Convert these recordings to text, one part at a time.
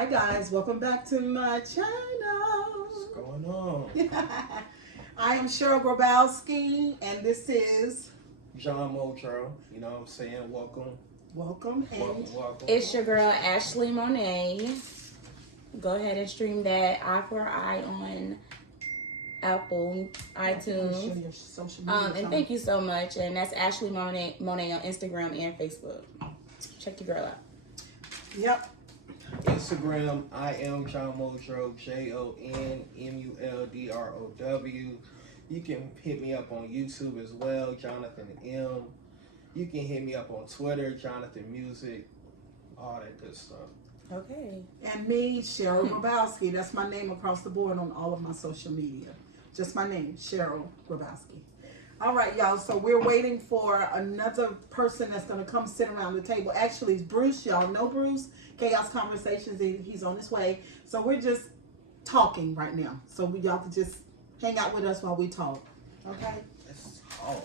Hi guys, welcome back to my channel. What's going on? I am Cheryl Grabowski and this is John Motro, you know what I'm saying? Welcome. Welcome Welcome. It's your girl Ashley Monet. Go ahead and stream that eye for eye on Apple, iTunes. your social media. And thank you so much. And that's Ashley Monet on Instagram and Facebook. Check your girl out. Yep. Instagram, I am John Motro, JONMULDROW. You can hit me up on YouTube as well, Jonathan M. You can hit me up on Twitter, Jonathan Music, all that good stuff. Okay. And me, Cheryl Grabowski. That's my name across the board on all of my social media. Just my name, Cheryl Grabowski. All right, y'all. So we're waiting for another person that's going to come sit around the table. Actually, it's Bruce. Y'all know Bruce. Chaos Conversations. He's on his way. So we're just talking right now. So y'all can just hang out with us while we talk. Okay? Let's talk.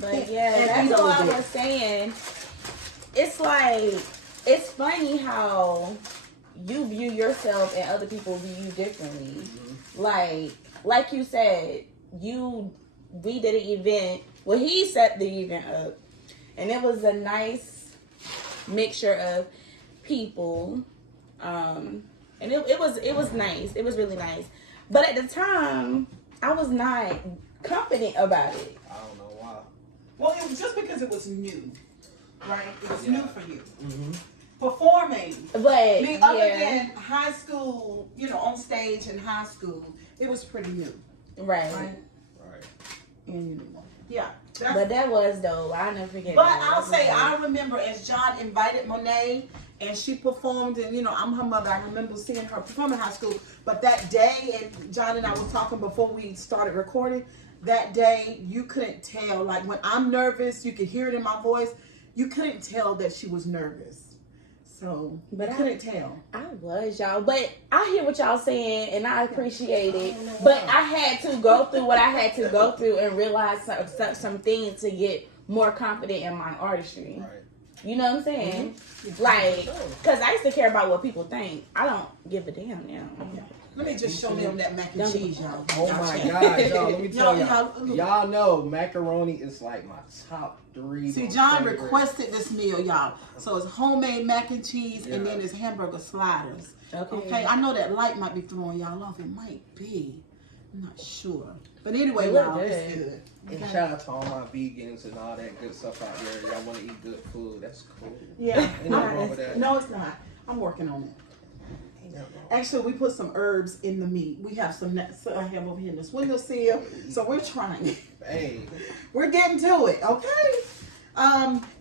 But yeah, that's what I was saying. It's like, it's funny how you view yourself and other people view you differently. Mm-hmm. Like you said, we did an event. Well, he set the event up, and it was a nice mixture of people, and it was nice. It was really nice. But at the time, I was not confident about it. I don't know why. Well, it was just because it was new, right? It was new for you. Mm-hmm. Performing. But other than high school, on stage in high school, it was pretty new. Right. And yeah. But that was though. I'll never forget. But I'll say I remember as John invited Monet and she performed, and I'm her mother. I remember seeing her perform in high school. But that day, and John and I were talking before we started recording, that day you couldn't tell. Like when I'm nervous, you could hear it in my voice. You couldn't tell that she was nervous. So, but I couldn't tell. I was, y'all. But I hear what y'all saying, and I appreciate it. But I had to go through what I had to go through and realize some things to get more confident in my artistry. Right. You know what I'm saying? Mm-hmm. Like, because I used to care about what people think. I don't give a damn now. Yeah. Let me just show them that mac and cheese, y'all. Oh my God, y'all, let me tell y'all know macaroni is like my top 3. See, John requested this meal, y'all. So it's homemade mac and cheese, and then it's hamburger sliders. Okay. I know that light might be throwing y'all off. It might be. I'm not sure. But anyway, y'all, it's good. And shout out to all my vegans and all that good stuff out there. Y'all want to eat good food. That's cool. Yeah. Ain't nothing wrong with that. No, it's not. I'm working on it. Actually, we put some herbs in the meat. We have some nuts I have over here in this windowsill. So we're trying. Hey. We're getting to it, okay?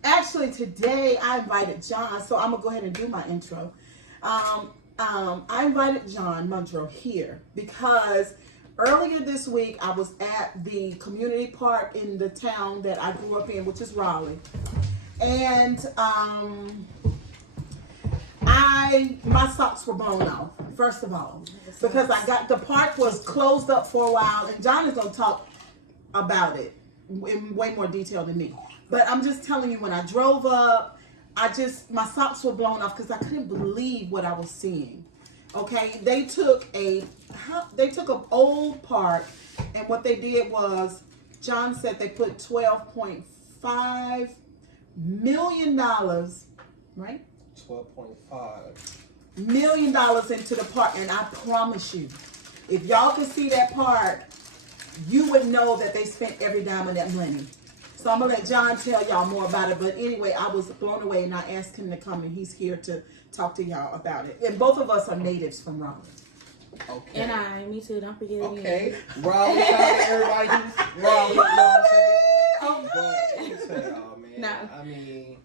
Actually, today I invited John, so I'm going to go ahead and do my intro. I invited John Mundrow here because earlier this week I was at the community park in the town that I grew up in, which is Raleigh. And my socks were blown off, first of all, because the park was closed up for a while, and John is going to talk about it in way more detail than me. But I'm just telling you, when I drove up, my socks were blown off because I couldn't believe what I was seeing. Okay, they took an old park, and what they did was, John said they put $12.5 million, right? $12.5 million into the park, and I promise you, if y'all could see that park, you would know that they spent every dime of that money. So I'm gonna let John tell y'all more about it. But anyway, I was blown away, and I asked him to come, and he's here to talk to y'all about it. And both of us are natives from Raleigh. Okay. And me too. Don't forget. Okay. Raleigh, shout out to everybody who's Raleigh. You know what I'm saying? But let me tell y'all, man. No. I mean,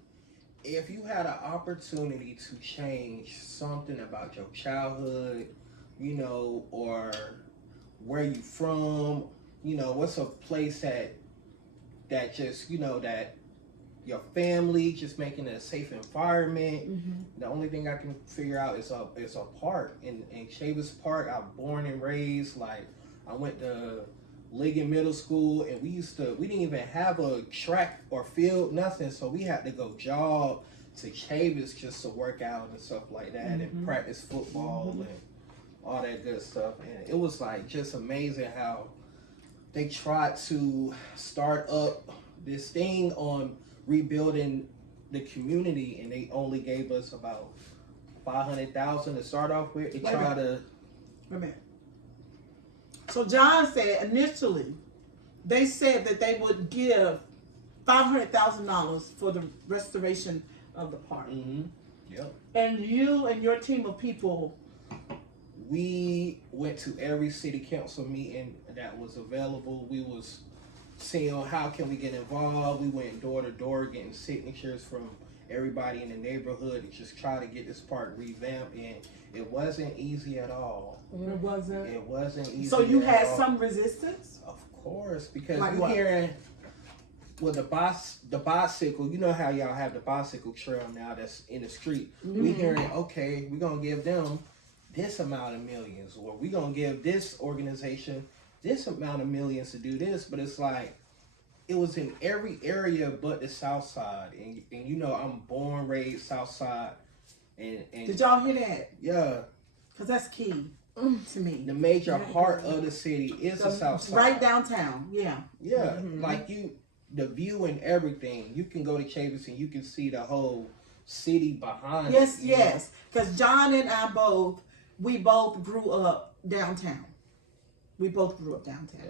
if you had an opportunity to change something about your childhood, or where you from, what's a place that just, that your family, just making it a safe environment. Mm-hmm. The only thing I can figure out is a park. In Chavis Park, I was born and raised. Like, I went to Ligon Middle School, and we didn't even have a track or field, nothing. So we had to go jog to Chavis just to work out and stuff like that and practice football and all that good stuff. And it was like just amazing how they tried to start up this thing on rebuilding the community, and they only gave us about $500,000 to start off with. They tried to. Wait a minute. So John said initially, they said that they would give $500,000 for the restoration of the park. Yep. And you and your team of people, we went to every city council meeting that was available. We was seeing how can we get involved. We went door to door getting signatures from everybody in the neighborhood to just try to get this park revamped, and it wasn't easy at all. it wasn't. It wasn't easy. So you at had all. some resistance? Of course, because Like you what? hearing with the bicycle, you know how y'all have the bicycle trail now that's in the street. We hearing, okay, we're gonna give them this amount of millions, or we're gonna give this organization this amount of millions to do this, but it's like it was in every area but the South Side, and you know I'm born, raised South Side, and Did y'all hear that? yeah, Because that's key to me. the major heart of the city is the South Side, Right downtown, yeah. Yeah, like the view and everything. You can go to Chavis and you can see the whole city behind. Yes, it, you know? yes. Because John and I we both grew up downtown. We both grew up downtown.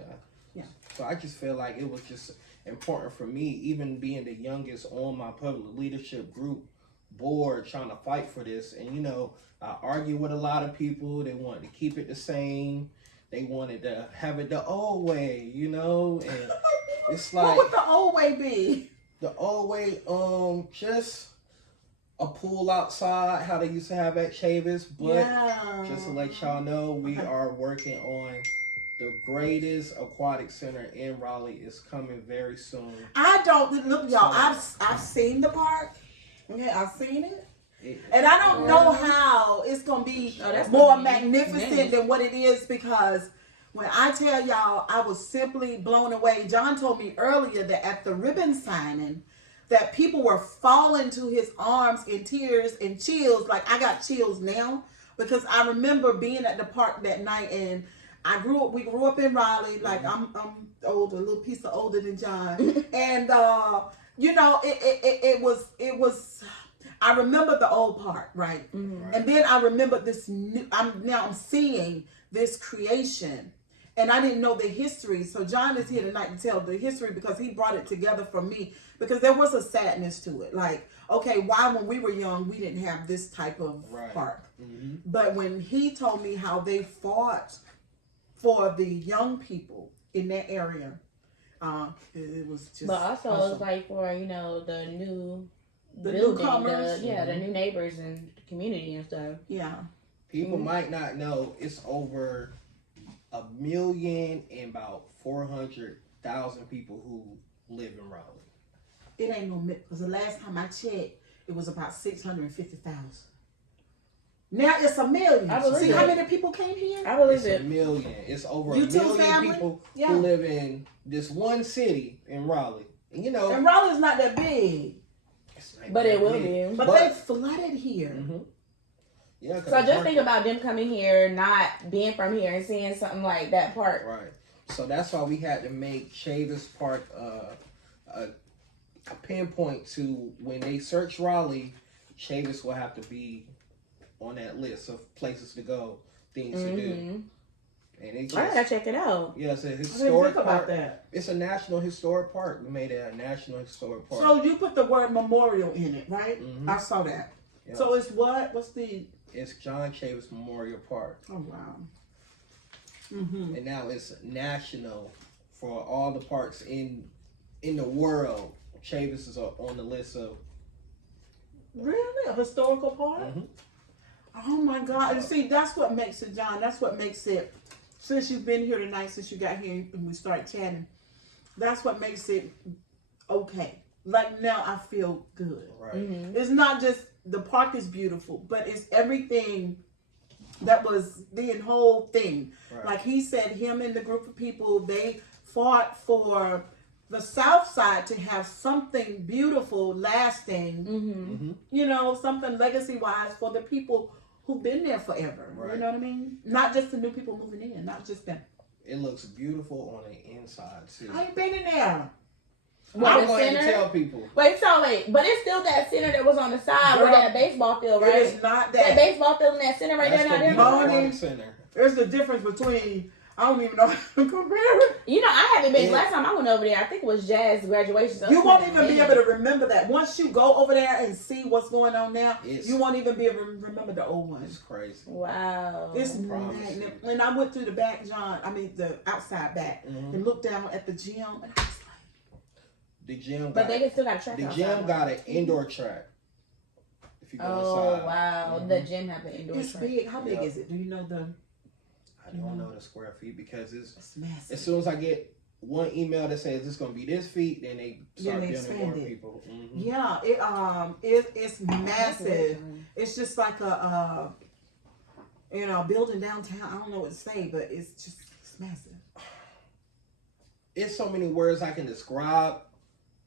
Yeah. So I just feel like it was just important for me, even being the youngest on my public leadership group board, trying to fight for this. And you know, I argue with a lot of people. They wanted to keep it the same. They wanted to have it the old way, you know, and it's like, What would the old way be? the old way, just a pool outside, how they used to have at Chavis. But just to let y'all know, we are working on the greatest aquatic center in Raleigh. Is coming very soon. I don't look, y'all. I've seen the park. Okay, I've seen it. And I don't know how it's gonna be more magnificent than what it is, because when I tell y'all, I was simply blown away. John told me earlier that at the ribbon signing, that people were falling to his arms in tears and chills. Like I got chills now, because I remember being at the park that night, and we grew up in Raleigh. Like I'm old, a little piece of older than John, and you know, it was. I remember the old part, right? And then I remember this new. I'm seeing this creation, and I didn't know the history. So John is here tonight to tell the history, because he brought it together for me. Because there was a sadness to it. Like, okay, why when we were young we didn't have this type of park? But when he told me how they fought for the young people in that area, it was just. But also awesome. it's like for the new. The building, newcomers, the new neighbors and the community and stuff. Yeah, people might not know it's over 1 million and about 400,000 people who live in Raleigh. it ain't no myth, because the last time I checked, it was about 650,000. Now it's 1 million. I believe See it. how many people came here? I believe It's it. 1 million. It's over You 1 too, million family? people Yeah. who live in this one city in Raleigh. And you know, And Raleigh's not that big, it's not But it will big. be. but they flooded here. Yeah. 'cause So the just park- think about them coming here, not being from here, and seeing something like that park. Right. So that's why we had to make Chavis Park a pinpoint to when they search Raleigh, Chavis will have to be on that list of places to go, things to do. And it I gotta check it out. yeah, it's a I didn't historic think park. about that. It's a national historic park. We made it a national historic park. So you put the word memorial in it, right? I saw that. Yeah. So it's what? What's the? It's John Chavis Memorial Park. Oh wow. And now it's national for all the parks in the world. Chavis is on the list of. Really? A historical park? Oh my God. And see, that's what makes it, John. That's what makes it, since you've been here tonight, since you got here and we started chatting, that's what makes it okay. Like now I feel good. Right. It's not just, the park is beautiful, but it's everything that was the whole thing. Right. Like he said, him and the group of people, they fought for the South Side to have something beautiful, lasting, you know, something legacy-wise for the people who've been there forever. Right. You know what I mean? Not just the new people moving in, not just them. It looks beautiful on the inside too. I ain't been in there. What, I'm the going to center? tell people. But it's still that center that was on the side where Girl, that baseball field, right? It is not That that. baseball field in that center right That's there, not the there. beautiful Morning. Park Center. There's the difference between, I don't even know how to compare it. You know, I haven't been. Yeah. Last time I went over there, I think it was Jazz graduation. So You it's won't been a even be minute. able to remember that. Once you go over there and see what's going on now, It's- you won't even be able to remember the old It's ones. crazy. Wow. It's promise magnificent. you. When I went through the back, the outside back, and looked down at the gym, and I was like, The gym But got, they can still got a track the outside, gym right? got an indoor track. If you go Oh inside. wow, Mhm. the gym have an indoor it's track. big. How big Yeah. is it? Do you know the? I don't know the square feet because It's massive. as soon as I get one email that says it's gonna be this feet, then they start they building more expand it. people. Yeah, it's massive. It's just like a building downtown. I don't know what to say, but it's massive. It's so many words I can describe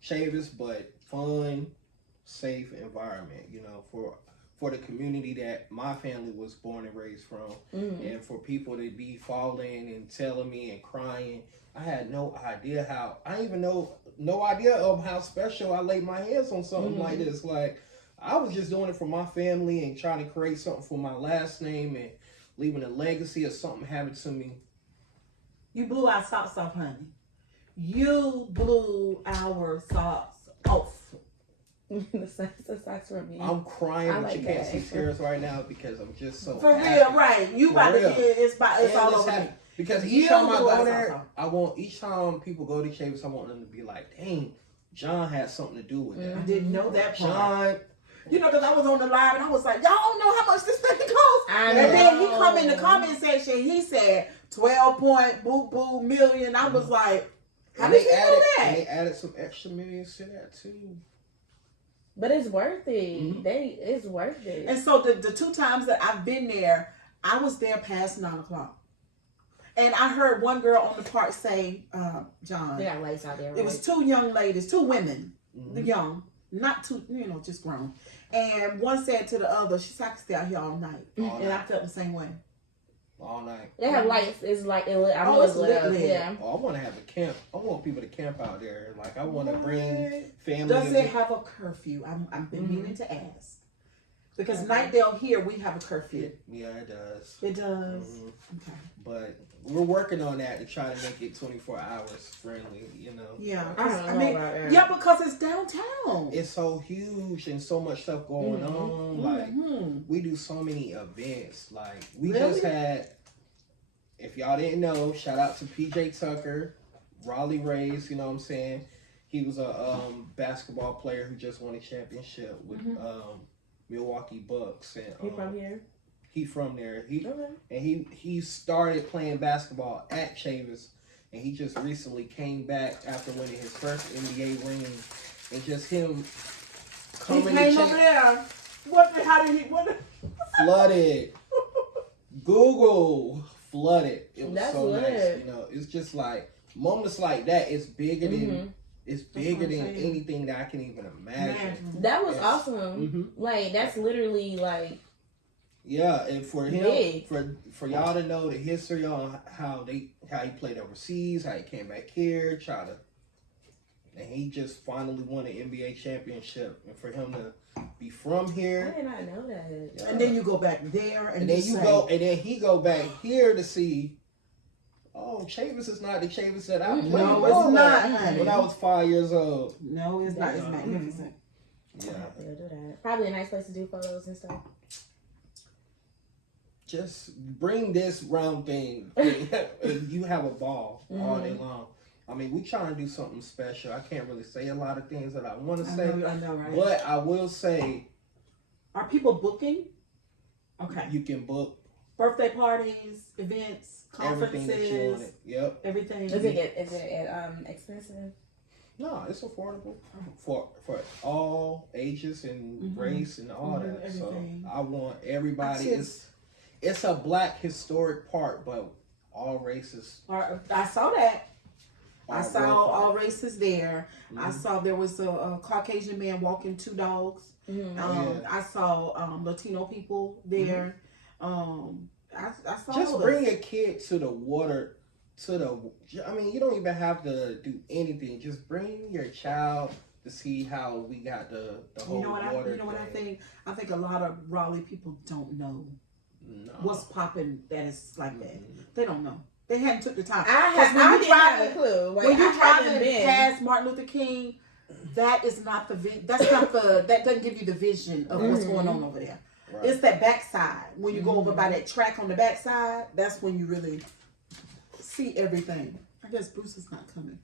Chavis, but fun, safe environment, you know, for the community that my family was born and raised from, and for people to be falling and telling me and crying. I had no idea no idea of how special I laid my hands on something like this. Like, I was just doing it for my family and trying to create something for my last name and leaving a legacy of something happened to me. You blew our socks off, honey. You blew our socks off. the socks for me. I'm crying, I but like you can't that. see tears right now because I'm just so For happy. real, right? You For about real. to hear it's And all it's over happy. me. Because You each time I blew our go socks there, off. each time people go to Chavis, I want them to be like, dang, John had something to do with that. I didn't know that part. John, You know, because I was on the live and I was like, y'all don't know how much this thing costs. I And then he know. come in the comment section, he said 12 point boo boo million. I was like, how and did they you added, know and that? they added some extra millions to that too. But it's worth it. Mhm. It's worth it. And so the two times that I've been there, I was there past 9 o'clock. And I heard one girl on the park say, John, They got lights out there. Right? it was two young ladies, two women, Mhm. young, not too, just grown. And one said to the other, she said, I can stay out here all night. All And I night. felt the same way. All night. They have lights. It's like I know it's it's lit up. lit. Yeah. Oh, I want to have a camp. I want people to camp out there. Like, I want to bring family. Does to it have a curfew? I've been meaning to ask. Because Okay. Nightdale here, we have a curfew. Yeah, it does. It does. Mhm. Okay. But we're working on that to try to make it 24 hours friendly, you know. Yeah. I don't know about that. Yeah, because it's downtown. It's so huge and so much stuff going on. Like, we do so many events. Like, we Really? just had, if y'all didn't know, shout out to PJ Tucker, Raleigh Rays, you know what I'm saying? He was a basketball player who just won a championship with Milwaukee Bucks. And You from here? he from there. He Okay. and he started playing basketball at Chavis, and he just recently came back after winning his first NBA ring, and just him He coming came to over there. How did he? flooded. Google flooded. It was That's so nice. lit. You know, it's just like moments like that. It's bigger than it's bigger what I'm than saying. anything that I can even imagine. That was Yes. awesome. Mhm. Like that's literally like Yeah, and for him, Big. for y'all to know the history on how he played overseas, how he came back here, and he just finally won an NBA championship, and for him to be from I here, did not know that. yeah. And then you go back there, and then say, and then he go back here to see. Oh, Chavis is not the Chavis that I played No, ball it's at not, honey. when I was 5 years old. No, it's not. It's Yeah. magnificent. Yeah, They'll do that. Probably a nice place to do photos and stuff. just bring this round thing, and you have a ball all day long. I mean, we trying to do something special. I can't really say a lot of things that I want to say, I know, right? but I will say Are people booking? Okay. you can book Birthday parties, events, everything that you wanted. conferences, Yep. everything. Is it expensive? No, it's affordable for all ages and Mhm. race and all Mhm, that. So everything. I want everybody. That's It's a black historic park, but all races. I saw that. I saw all races there. I saw there was a Caucasian man walking 2 dogs. I saw Latino people there. I saw just bring a kid to the water. I mean, you don't even have to do anything. Just bring your child to see how we got the whole water. You know what I think? I think a lot of Raleigh people don't know what's popping that is like that. They don't know. They hadn't took the time. I didn't have a clue. Like, when you're driving past Martin Luther King, that is not that doesn't give you the vision of what's going on over there. Right. It's that backside. When you go over by that track on the backside, that's when you really see everything. I guess Bruce is not coming.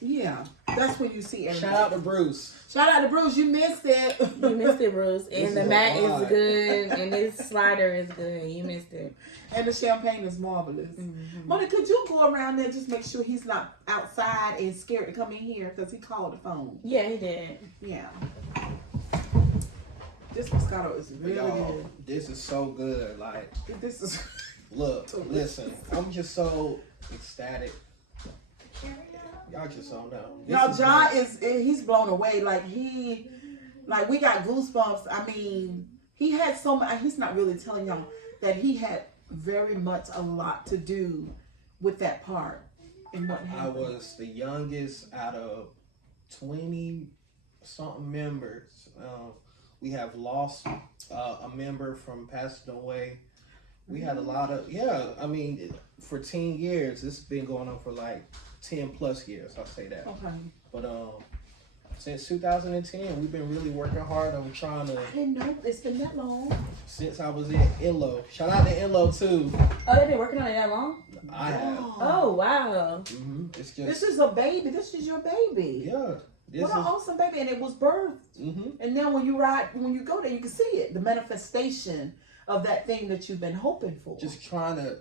Yeah, that's when you see everything. Shout out to Bruce. You missed it. You missed it, Bruce. And the mat is good, and this slider is good. You missed it. And the champagne is marvelous. Monica, could you go around there and just make sure he's not outside and scared to come in here because he called the phone? Yeah, he did. Yeah. This Moscato is really good. This is so good. Like, this is. Look, listen. I'm just so ecstatic. Y'all just don't know. No, John he's blown away. Like we got goosebumps. I mean, he had so much. He's not really telling y'all that he had very much a lot to do with that part and what happened. I was the youngest out of 20 something members. We have lost a member from passing away. We had a lot of, I mean, for 10 years, it's been going on for like 10 plus years, I'll say that. Okay. But since 2010, we've been really working hard on trying to. I didn't know it's been that long. Since I was in Enlo. Shout out to Enlo too. Oh, they've been working on it that long? I have. Oh, wow. It's just. This is a baby. This is your baby. Yeah. What an awesome baby. And it was birthed. And now when you go there, you can see it. The manifestation of that thing that you've been hoping for. Just trying to,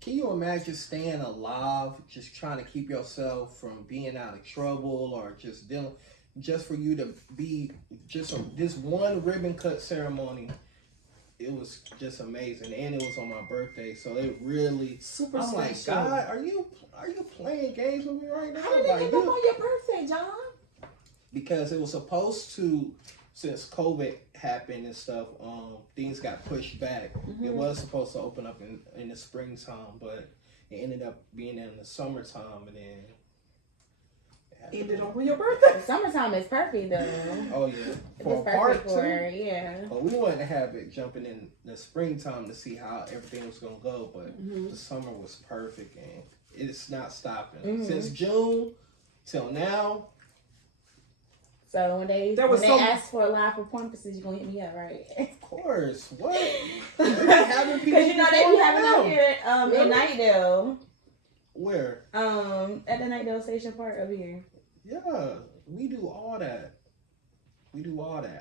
can you imagine staying alive, just trying to keep yourself from being out of trouble or just for you to be this one ribbon cut ceremony. It was just amazing, and it was on my birthday, so it really. Super I'm special. like, God, are you playing games with me right now? How did it come on your birthday, John? Because it was supposed to, since COVID happened and stuff, things got pushed back. It was supposed to open up in the springtime, but it ended up being in the summertime, and then ended on your birthday. Summertime is perfect though. Oh yeah, for a park too. Yeah. But we wanted to have it jumping in the springtime to see how everything was gonna go, but the summer was perfect, and it's not stopping since June till now. So when they ask for live performances, you're gonna hit me up, right? Of course. What? Because you know they be having out here in Nightdale. Where? At the Nightdale Station Park over here. Yeah, we do all that.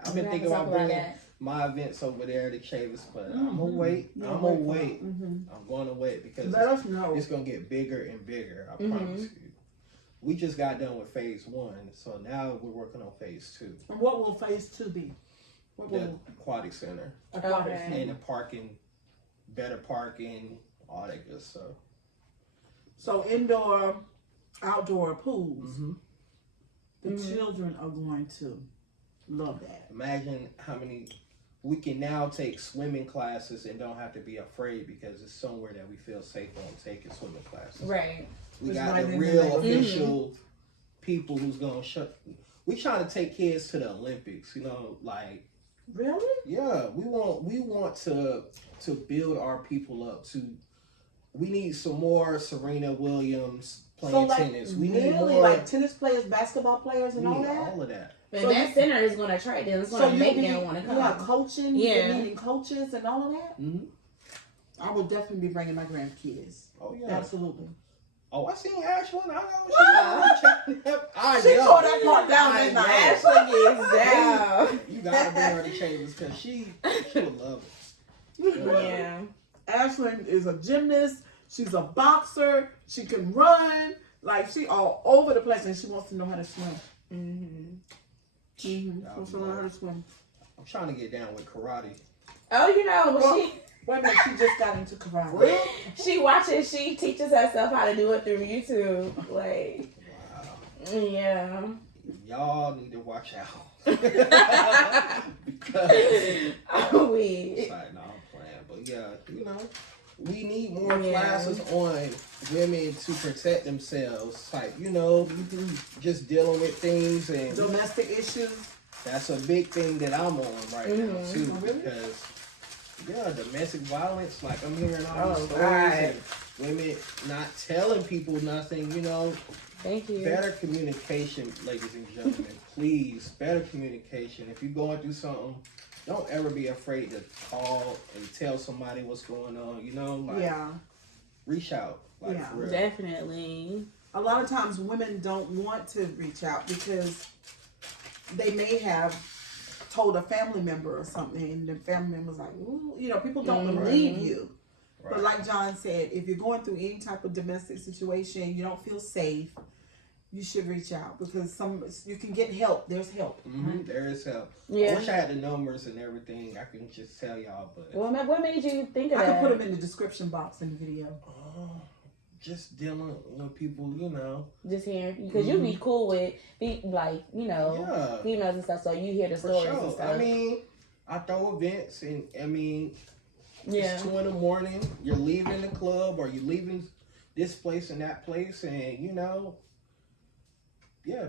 I've been thinking about bringing my events over there to Chavis, but I'm gonna wait. I'm going to wait because let us know. It's gonna get bigger and bigger. I promise you. We just got done with phase 1, so now we're working on phase 2. And what will phase 2 be? The aquatic center. And the parking, better parking, all that good stuff. So indoor, outdoor pools. The children are going to love that. Imagine how many we can now take swimming classes and don't have to be afraid because it's somewhere that we feel safe on taking swimming classes. Right. We got the real official people who's gonna we trying to take kids to the Olympics, like. Really? Yeah, we want to build our people up we need some more Serena Williams playing tennis. We need more like tennis players, basketball players, and all that. All of that. And that center is going to attract them. It's going to make them want to come. You got coaching. Yeah. Needing coaches and all of that. I would definitely be bringing my grandkids. Oh yeah, absolutely. Oh, I seen Ashlyn. I know she tore that part down. Ashlyn is down. You gotta bring her to Chavis because she would love it. Yeah. Ashlyn is a gymnast. She's a boxer. She can run. Like, she all over the place, and she wants to know how to swim. She wants to learn how to swim. I'm trying to get down with karate. Oh, Wait a minute, she just got into karate. She teaches herself how to do it through YouTube. Like, Wow. yeah. Y'all need to watch out. Because I'm weak. it's like, no, I'm playing. But yeah, you know, we need more classes on women to protect themselves. Like, you know, just dealing with things and Domestic issues. that's a big thing that I'm on right now too. Oh, really? Because domestic violence, like I'm hearing all these stories God. and women not telling people nothing, you know. Thank you. Better communication, ladies and gentlemen. Please, better communication. If you're going through something, don't ever be afraid to call and tell somebody what's going on, you know? Like, reach out. Like, for real. Definitely. A lot of times women don't want to reach out because they may have told a family member or something, and the family member's like, ooh, you know, people don't believe you. Right. But like John said, if you're going through any type of domestic situation, you don't feel safe, you should reach out because you can get help. There's help. Mm-hmm. There is help. Yeah. I wish I had the numbers and everything. I can just tell y'all, but What made you think of that? I can put them in the description box in the video. Just dealing with people, you know. Just hearing, because you be cool with, like, you know, females and stuff, so you hear the stories and stuff. I mean, I throw events, and I mean, yeah. It's 2 a.m. You're leaving the club, or you're leaving this place and that place, and you know,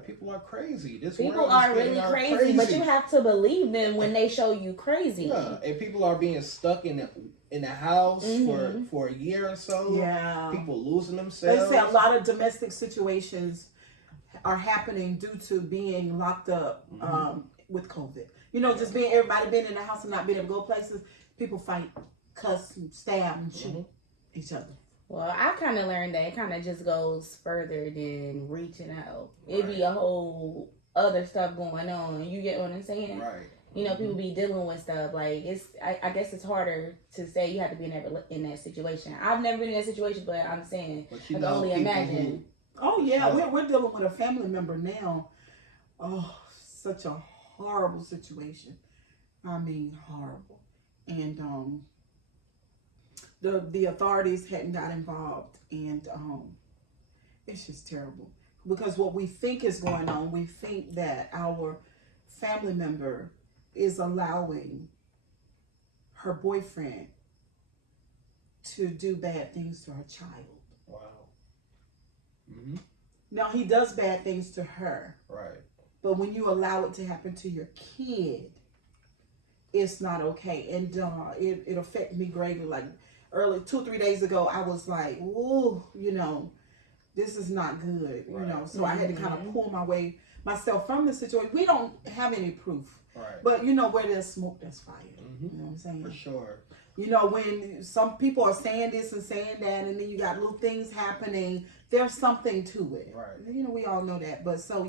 people are crazy. People are really crazy, but you have to believe them when they show you crazy. Yeah, and people are being stuck in the house for a year or so. Yeah, people losing themselves. They say a lot of domestic situations are happening due to being locked up with COVID. You know, just everybody being in the house and not being able to go places. People fight, cuss, stab, and shoot each other. Well, I kind of learned that it kind of just goes further than reaching out. It'd be a whole other stuff going on. You get what I'm saying? Right. You know, people be dealing with stuff. Like, I guess it's harder to say you have to be in that situation. I've never been in that situation, but I'm saying, I can only imagine. We're dealing with a family member now. Oh, such a horrible situation. I mean, horrible. And the authorities hadn't got involved, and it's just terrible. Because what we think is going on, we think that our family member is allowing her boyfriend to do bad things to her child. Wow. Mm-hmm. Now, he does bad things to her. Right. But when you allow it to happen to your kid, it's not okay. And it affected me greatly. Like, 2-3 days ago, I was like, "Ooh, you know, this is not good." Right. You know, so I had to kind of pull myself from the situation. We don't have any proof, right? But you know, where there's smoke, there's fire. You know what I'm saying? For sure. You know, when some people are saying this and saying that, and then you got little things happening, there's something to it. Right. You know, we all know that. But so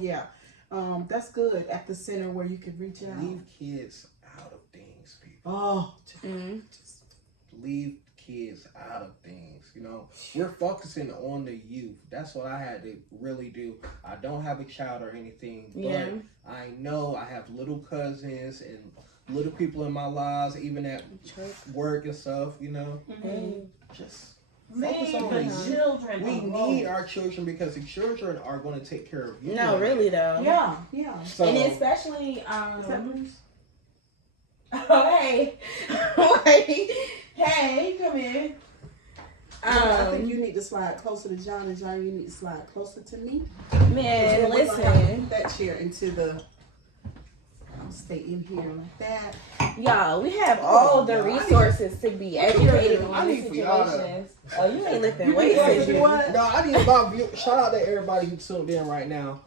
that's good at the center where you can reach out. Leave kids out of things, people. Oh, just leave kids out of things. You know, we're focusing on the youth. That's what I had to really do. I don't have a child or anything, but I know I have little cousins and little people in my lives, even at work and stuff. You know, just focus on the children. We need our children because the children are going to take care of you. No, really though. Yeah. So, and especially hey, hey, come in. I think you need to slide closer to John, and John, you need to slide closer to me. Man, listen. That chair into the. I'll stay in here like that. Y'all, we have all the resources to be educated on these situations. Oh, you ain't lifting weights. No, I need about shout out to everybody who tuned in right now.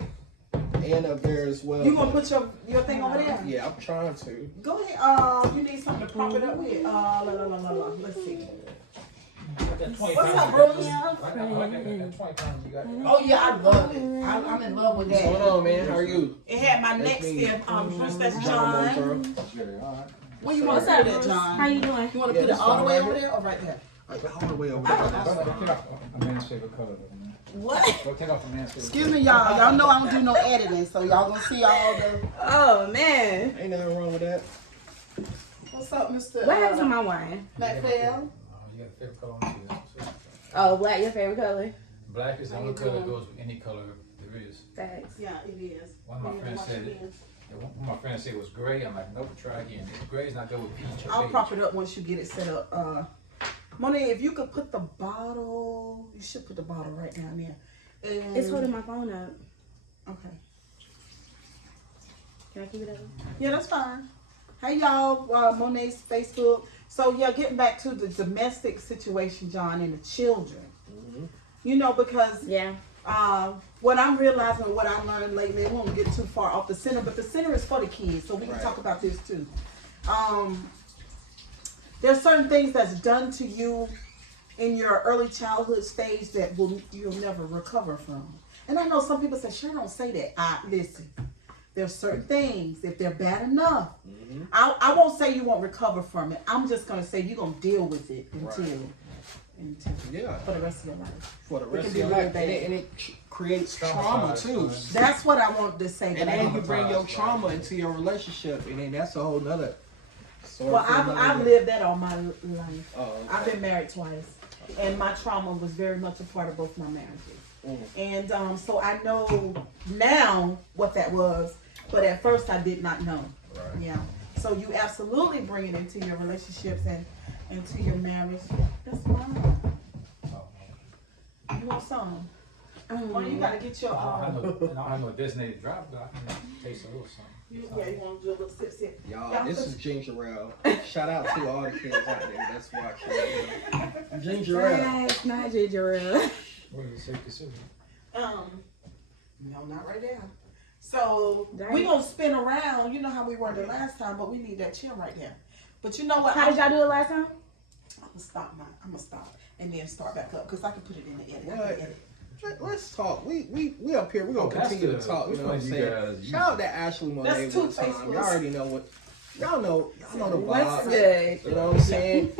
And up there as well. You gonna put your thing over there? Yeah, I'm trying to. Go ahead. You need something to prop it up with. Let's see. What's up, Bruce? Oh yeah, I love it. I'm in love with that. What's going on, man? How are you? It had my neck stiff. First, that's John. What you want to What's put it, John? How you doing? You want to put it all the way over there or right there? All the way over there. What? Take off the mask. Excuse me, y'all. Y'all know I don't do no editing, so y'all gonna see all the. Oh man. Ain't nothing wrong with that. What's up, Mr. What happened to my wine? McPhail? You got a favorite color on it. Oh, black, your favorite color? Black is the only color that goes with any color there is. Thanks. Yeah, it is. One of my friends said it. Yeah, one of my friends said it was gray. I'm like, nope, try again. Gray is not good with peach or I'll beige. prop it up once you get it set up. Monet, if you could put the bottle, you should put the bottle right down there. And, It's holding my phone up. Okay. Can I keep it up? Yeah, that's fine. Hey y'all, Monet's Facebook. So yeah, getting back to the domestic situation, John, and the children. Mm-hmm. You know, because Yeah. what I'm realizing and what I learned lately, it won't get too far off the center, but the center is for the kids, so we can talk about this too. There's certain things that's done to you in your early childhood stage that you'll never recover from. And I know some people say, sure, don't say that. Listen, there's certain things, if they're bad enough, I won't say you won't recover from it. I'm just going to say you're going to deal with it until for the rest of your life. For the It rest can of be your really life. bad. And it creates trauma too. That's what I wanted to say. And then you bring your trauma into your relationship, and then that's a whole nother story. Well, I've lived that all my life. Oh, okay. I've been married twice, and my trauma was very much a part of both my marriages. And so I know now what that was, but at first I did not know. Right. Yeah. So you absolutely bring it into your relationships and into your marriage. That's fine. You want some? Well, you gotta get your. I know a designated driver, but I can taste a little something. Yeah, you want to do a little sip. Y'all, this is ginger ale. Shout out to all the kids out there that's watching. Ginger ale. It's not ginger ale. What is it? Safe No, not right now. So Dang. we gonna spin around. You know how we were the last time, but we need that chair right there. But you know what? How did y'all do it last time? I'm gonna stop and then start back up because I can put it in the edit. What? Let's talk. We up here. We're gonna continue to talk. You know what I'm saying? Shout out to Ashley Monet That's one two time. Facebooks. Y'all already know what. Y'all know the What's vibes. good? You know what I'm saying?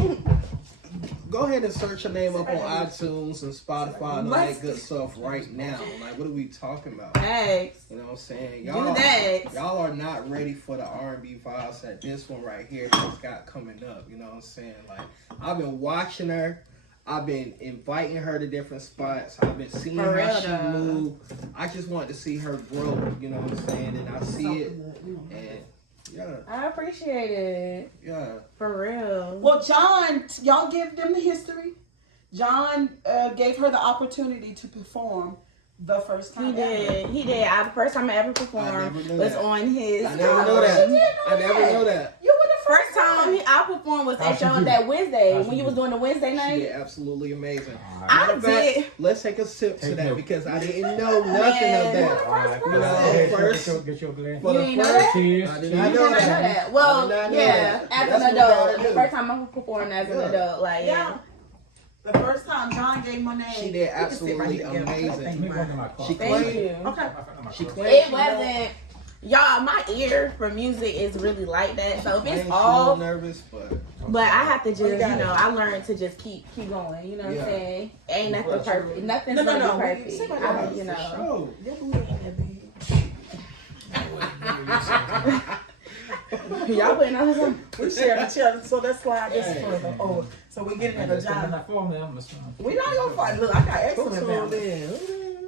Go ahead and search your name up on iTunes and Spotify and all that good stuff right now. Like, what are we talking about? Thanks. You know what I'm saying? Do that. Y'all are not ready for the R&B vibes that this one right here has got coming up. You know what I'm saying? Like, I've been watching her. I've been inviting her to different spots. I've been seeing For how real, she though. move. I just want to see her grow. You know what I'm saying? And I see it. And yeah, I appreciate it. yeah. For real. Well, John, y'all give them the history. John gave her the opportunity to perform the first time. He did. He did. The first time I ever performed never knew was that. on his. I never know that. know I never that. know that. You were the First time I performed was at your that Wednesday when you was doing the Wednesday She night. did absolutely amazing. I Matter of fact, did. let's take a sip to Take that note. because I didn't know nothing of that. All right, You know, first- get your glass. For You the ain't know first- that? Cheers. I did You not did know not know that. that. Well, I did not know yeah, that. as That's an what we adult. gotta The do. first time I performed as an adult, like Yeah. The first time John gave Monet. She did we can sit right absolutely here together. amazing. Thank Let you, me go to my Ryan. car. She Thank claimed. you. Okay. She claimed. It she wasn't. Y'all, my ear for music is really like that. So if I ain't it's a all, little nervous, but I have to just, you got it. I learned to just keep going. You know what Yeah. I'm saying? Ain't nothing Right. perfect. Nothing's No, gonna no, be no. perfect. Sit right I, down. you know. Sure. Your booty ain't that big. Y'all putting on some. We share the chair, so let's slide this Hey. further over. So we get it at a John. We not gonna fight. Look, I got excellent What's on balance. there?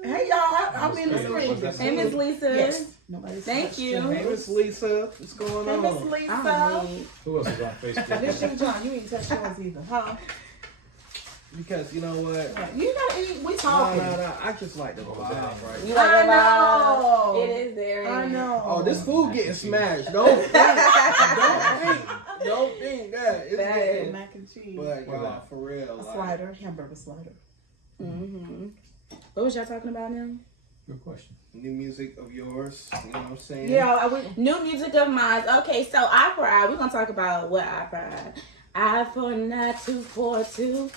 Hey y'all, I'm in the screen. Hey, Miss Lisa. Yes. Nobody's Thank you. Hey, Miss Lisa, what's going Hey, Miss on? I Lisa. don't need. Who else is on Facebook? This you, John. You ain't touch yours either, huh? Because you know what? You gotta eat. We No, talking. no. I just like the vibe right You now. like I the vibe? know. It is there. I know. Oh, this food getting smashed. Don't think that. It's That getting, is. Mac and cheese. but y'all, for real. A like, slider, hamburger slider. Mm-hmm. What was y'all talking about now? Good question. new music of yours. You know what I'm saying? Yeah, I would. New music of mine. Okay, so I cried. We're gonna talk about what I cried. I 49242.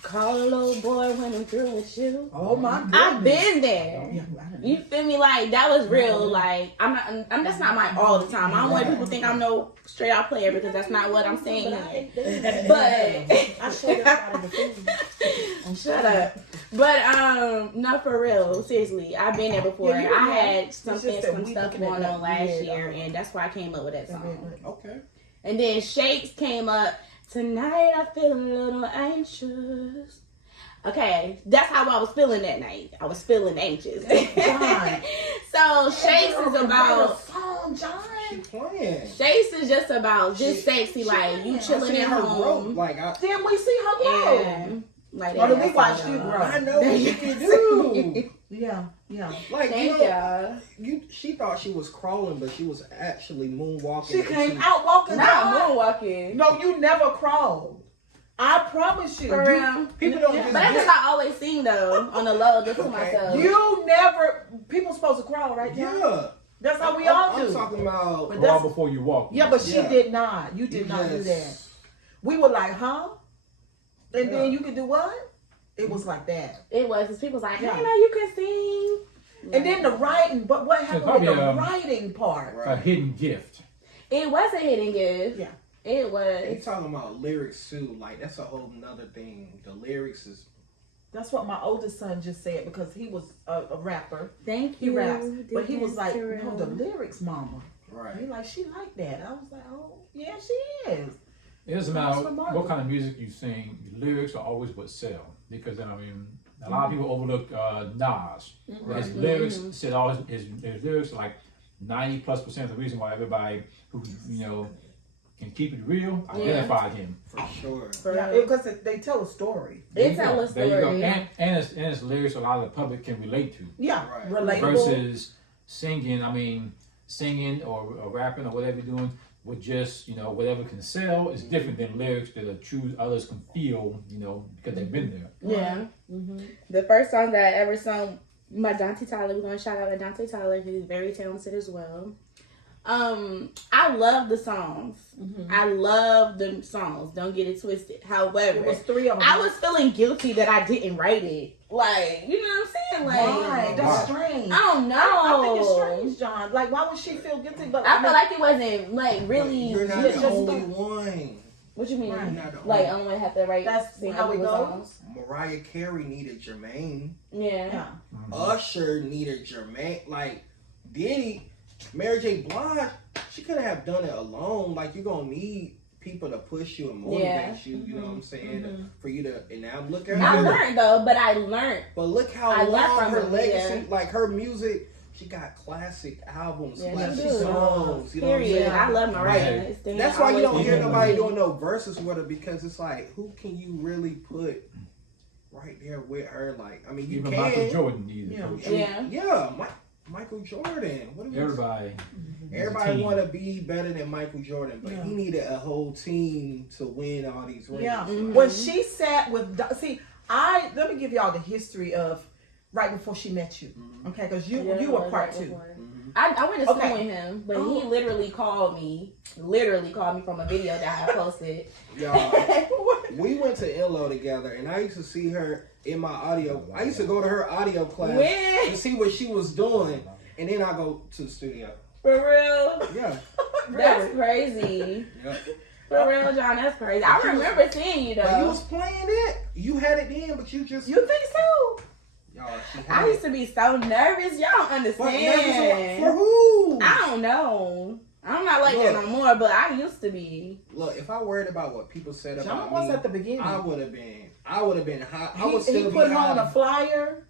Call a little boy when I'm through with you. Oh my goodness. I've been there. Yeah, I done- You feel me? Like that was real. Like I'm that's not my all the time. I don't want people to think I'm no straight out player because that's not what I'm saying. But I showed everybody the food. shut up. But no, for real. Seriously, I've been there before. Yeah, you I know. had It's some just that stuff we going looking at on that last weird, year, and that's why I came up with that song. Okay. And then Shakes came up. Tonight I feel a little anxious. Okay, that's how I was feeling that night. I was feeling anxious. So Shakes is about song, John. She playing. Shakes is just about just sexy, like you chilling at her growth. home. Like then we see her grow. And like Or did we watch you grow? I know what you can do. Yeah. Like Thank y'all. she thought she was crawling, but she was actually moonwalking. She came out walking. Not moonwalking. No, you never crawled. I promise you. For real. People don't But that's just I always sing though on the low, just to myself. You never. People supposed to crawl, right? John? Yeah. That's how we all do. I'm talking about Crawl before you walk. Yeah, but she did not. You did not do that. We were like, huh? And then you could do what? It was like that. It was. Cause people was like, I know you can sing. And then the writing, but what happened with the writing part? A hidden gift. It was a hidden gift. Yeah. It was. They talking about lyrics too. Like that's a whole nother thing. The lyrics is. That's what my oldest son just said because he was a rapper. Thank He you. raps, but he was like, no, the lyrics, mama. Right. He like, she like that. I was like, oh, yeah, she is. It doesn't matter what kind of music you sing. The lyrics are always what sell. Because I mean, a lot of people overlook Nas. His lyrics said all his lyrics are like 90+% of the reason why everybody who can keep it real identified him. For sure. Because they tell a story. They tell a story. There you go. And his lyrics a lot of the public can relate to. Yeah, right. Relatable. Versus singing, singing or rapping or whatever you're doing with just, whatever can sell is different than lyrics that are true others can feel, because they've been there. Yeah. Mm-hmm. The first song that I ever sung, my Dante Tyler, we're going to shout out to Dante Tyler. He's very talented as well. I love the songs. Mm-hmm. I love the songs. Don't get it twisted. However, it was 3 of them. I was feeling guilty that I didn't write it. Like, you know what I'm saying? Like, why? That's strange. I don't know. I think it's strange, John. Like, why would she feel guilty? But I feel like it wasn't like really. You're not the only one. What you mean? Right. Like, I'm gonna have to write. That's how it goes. Songs. Mariah Carey needed Jermaine. Yeah. Usher needed Jermaine. Like, Diddy, Mary J. Blige, she couldn't have done it alone. Like, you're gonna need people to push you and motivate you. You know what I'm saying? For you to, and now look at her. I learned though, but I learned. But look how long her legacy, like her music. She got classic albums, classic songs. You know what I'm saying? I love Mariah. That's why you don't hear nobody doing no verses with her, because it's like, who can you really put right there with her? Like, I mean, you even can. Michael Jordan needed coach. Michael Jordan. What Everybody want to be better than Michael Jordan, but he needed a whole team to win all these rings. Yeah. When she sat with, let me give y'all the history of right before she met you, okay? Because you were part 2. I went to school with him, but he literally called me from a video that I posted. Y'all, we went to Illo together, and I used to see her in my audio. I used to go to her audio class to see what she was doing, and then I go to the studio. For real? Yeah. That's crazy. Yep. For real, John, that's crazy. I remember seeing you though. But you was playing it. You had it then, but you think so? Y'all, I used to be so nervous. Y'all don't understand. For who? I don't know. I'm not like that no more, but I used to be. Look, if I worried about what people said John about was me, at the beginning. I would have been hot. He put on a flyer.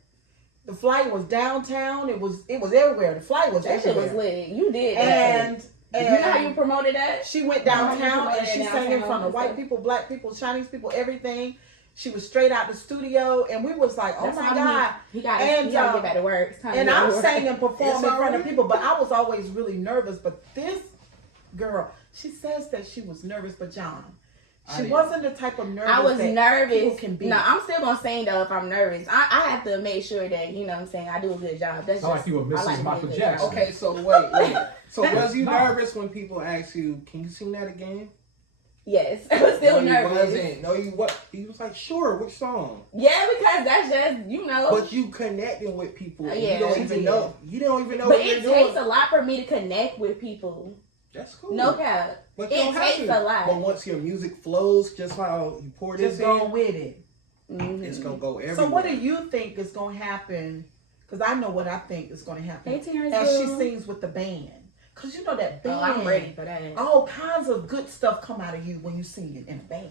The flyer was downtown. It was everywhere. The flyer was that everywhere. Shit was lit. You did. And you know how you promoted that? She went downtown and she sang in front of white people, black people, Chinese people, everything. She was straight out the studio, and we was like, "Oh my God!" He got to get back to work. And I'm saying and perform in front of people, but I was always really nervous. But this girl, she says that she was nervous, but John, she wasn't the type of nervous. I was nervous. Can be. No, I'm still gonna sing though if I'm nervous. I have to make sure that you know what I'm saying I do a good job. That's like you were Mrs. Michael Jackson. Okay, so wait. So was you nervous when people asked you, "Can you sing that again?" Yes, I was still nervous. Wasn't. No, you what? He was like, "Sure, which song?" Yeah, because that's just But you connecting with people. Yeah, you don't even know. You don't even know. But what it you're takes doing. a lot for me to connect with people. That's cool. No cap. But it takes a lot. But once your music flows, just how you pour this just go with it. It's gonna go everywhere. So what do you think is gonna happen? Because I know what I think is gonna happen Hey, Terrence as she Hill. sings with the band. Cause you know that band. Oh, I'm ready for that. All kinds of good stuff come out of you when you sing it in a band.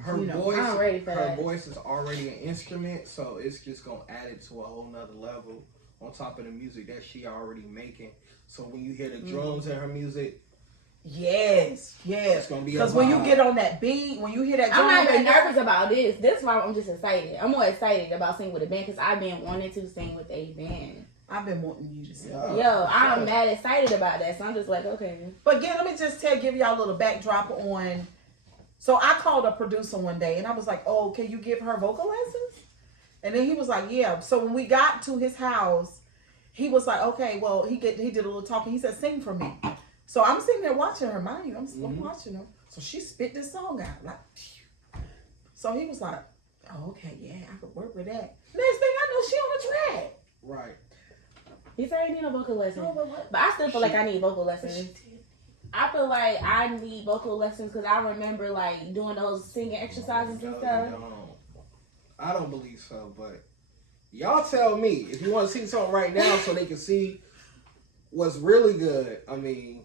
Her You know, voice, I'm ready for her that. voice is already an instrument, so it's just gonna add it to a whole nother level on top of the music that she already making. So when you hear the drums in her music, Yes. it's gonna be. Because when you get on that beat, when you hear that, I'm not drum even beat, nervous about this. This is why I'm just excited. I'm more excited about singing with a band because I've been wanting to sing with a band. I've been wanting you to sing. Yo, I'm mad excited about that. So I'm just like, okay. But again, let me just give y'all a little backdrop on. So I called a producer one day and I was like, "Oh, can you give her vocal lessons?" And then he was like, "Yeah." So when we got to his house, he was like, "Okay, well, he did a little talking. He said, "Sing for me." So I'm sitting there watching her, mind you. I'm watching her. So she spit this song out like. Phew. So he was like, "Oh, okay, yeah, I could work with that." Next thing I know, she on the track. right. He said he need no vocal lessons. Oh, what? But I still feel like I need vocal lessons. I feel like I need vocal lessons because I remember like doing those singing exercises and stuff. I don't believe so, but y'all tell me if you want to see something right now so they can see what's really good. I mean,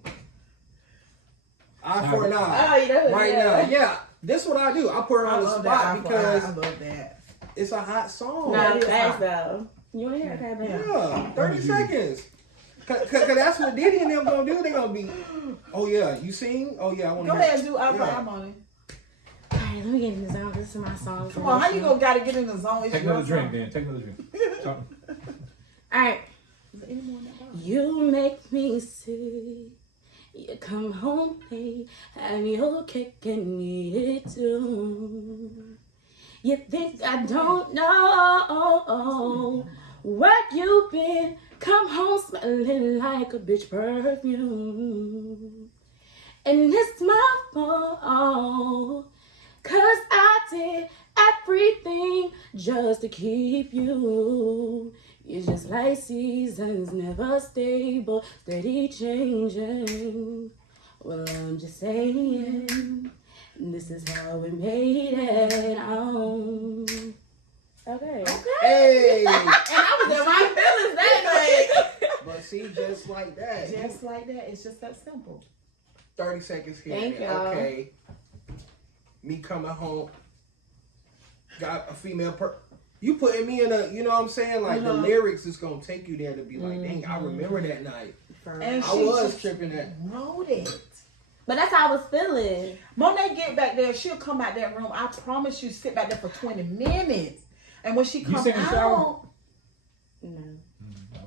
eye for an eye. Oh, you know, Right now, yeah. This is what I do. I put her on the spot because I love that. it's a hot song. Nah, it is fast hot. though. You want to hear it? Okay, baby. Yeah, 30 seconds. Cause that's what Diddy and them gonna do. They gonna be, oh yeah, you sing? Oh yeah, I want to Go ahead and do eye for eye, Money. Alright, let me get in the zone. This is my song. Come on, how you gonna gotta get in the zone? It's Take your another drink, song. then. Take another drink. Something. Alright. Is there any more in that bottle? You make me sick. You come home late, have your cake and eat it too. You think I don't know where you been? Come home smelling like a bitch perfume. And it's my fault, 'cause I did everything just to keep you. It's just like seasons, never stable, steady changing. Well, I'm just saying, this is how we made it on. Okay. Hey, And I was in my feelings that night. but see, just like that. Just like that. It's just that simple. 30 seconds here. Thank y'all. Okay. Me coming home, got a female you putting me in a, you know what I'm saying? Like the lyrics is gonna take you there to be like, dang, I remember that night. And I she was just tripping that. wrote it. But that's how I was feeling. Monet get back there, she'll come out that room. I promise you, sit back there for 20 minutes. And when she comes sing in the shower? out, No.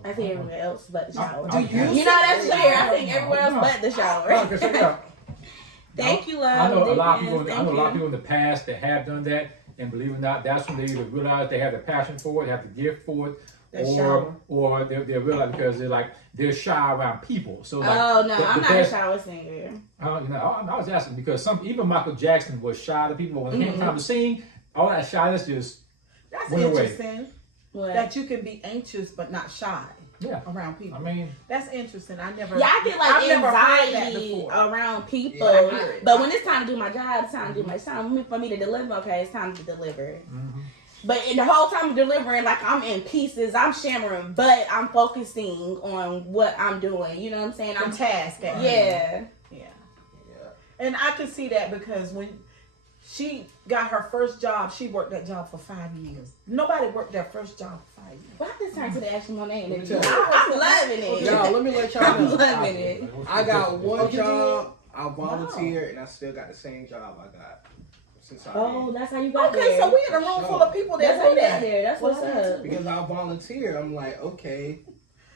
I think everywhere else but the shower. do you? You know that's clear. I think everywhere else but the shower. Okay, check it out. Thank you, love. I know a lot of people. Thank I know a lot of you. people in the past that have done that, and believe it or not, that's when they either realize they have the passion for it, have the gift for it, That shower. or they realize because they're shy around people. So like, Oh no, the I'm not best- a shower singer. you know, I was asking because even Michael Jackson was shy to people. When it came time to sing, all that shyness just That's went away. interesting. What? That you can be anxious but not shy Yeah. around people. I mean, That's interesting. I never. Yeah, I get like I've never heard that anxiety before. around people. Yeah, I hear it. But when it's time to do my job, it's time to do my time for me to deliver. Okay, it's time to deliver. But in the whole time of delivering, like I'm in pieces, I'm shimmering, but I'm focusing on what I'm doing. You know what I'm saying? I'm The task. At hand. yeah. Yeah. And I can see that because when she got her first job, she worked that job for 5 years. Nobody worked their first job for 5 years. Why this turn to the actual Monet Let me interview? tell you. I'm loving it. Y'all, let me let y'all I'm know. loving it. I got one you job, I volunteered, and I still got the same job I got since I Oh, that's how you got Okay, there. so we in a room full of people that That's how do you got that. there. That's what's up. Because I volunteered, I'm like, okay,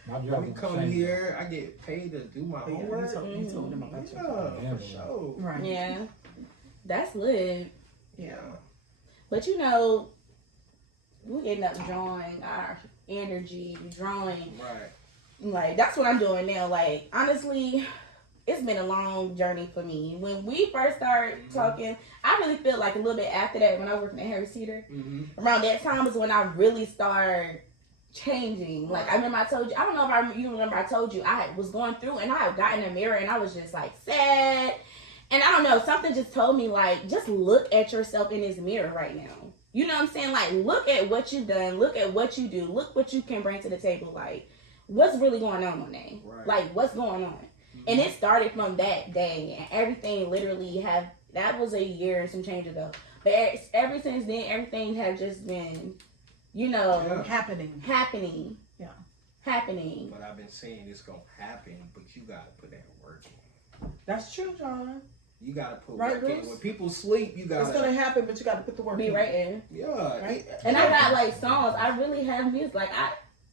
my let job me is the come same. here, I get paid to do my Yeah, homework. you told them about your job. Yeah, for sure. Right. Yeah, that's lit. Yeah. But you know, we end up drawing our energy, drawing. Right. Like, that's what I'm doing now. Like, honestly, it's been a long journey for me. When we first started talking, I really feel like a little bit after that, when I worked at Harris Teeter, around that time is when I really started changing. Like, I remember I told you, I don't know if you remember I told you, I was going through and I had gotten in the mirror and I was just like sad. And I don't know, something just told me, like, just look at yourself in this mirror right now. You know what I'm saying? Like, look at what you've done. Look at what you do. Look what you can bring to the table. Like, what's really going on there? Right. Like, what's going on? And it started from that day, and everything literally that was a year and some change ago. But ever since then, everything has just been, happening. Yeah. Happening. But I've been saying it's gonna happen, but you gotta put that work in. That's true, John. You gotta put right, work in. When people sleep, you gotta. It's gonna happen, but you gotta put the work in. Be right in. Yeah. Right? And I got like songs. I really have music. Like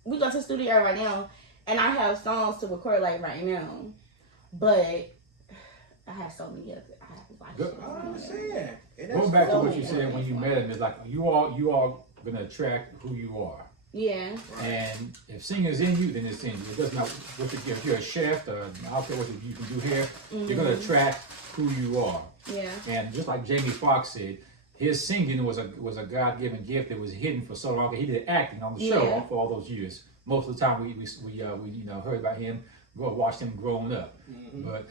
we go to the studio right now, and I have songs to record like right now. But I have so many of it. I understand. Going back to what you said when you met him, is like you are gonna attract who you are. Yeah. Right. And if singing's in you, then it's in you. It doesn't matter if you're a chef or out there, what you can do here. You're gonna attract who you are. Yeah. And just like Jamie Foxx said, his singing was a God-given gift that was hidden for so long. He did acting on the show for all those years. Most of the time, we heard about him, watched him growing up. But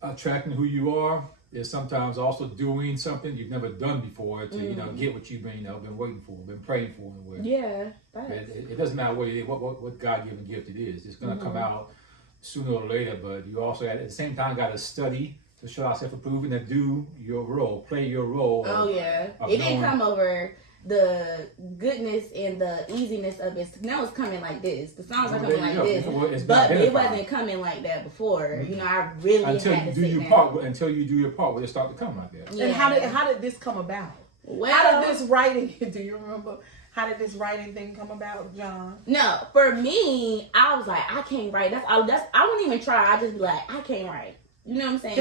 attracting who you are is sometimes also doing something you've never done before to get what you've been been waiting for, been praying for. Yeah. It doesn't matter what it is, what God-given gift it is. It's gonna come out sooner or later. But you also at the same time got to study to show ourselves approved and to do your role, play your role. It didn't come over the goodness and the easiness of it. Now it's coming like this. The songs are coming like this, but it wasn't coming like that before. I really until had you to do sit your down. part. Until you do your part, will it start to come like that? Yeah. And how did this come about? Well, how did this writing? Do you remember? How did this writing thing come about, John? No, for me, I was like, I can't write. I wouldn't even try. I just be like, I can't write. You know what I'm saying?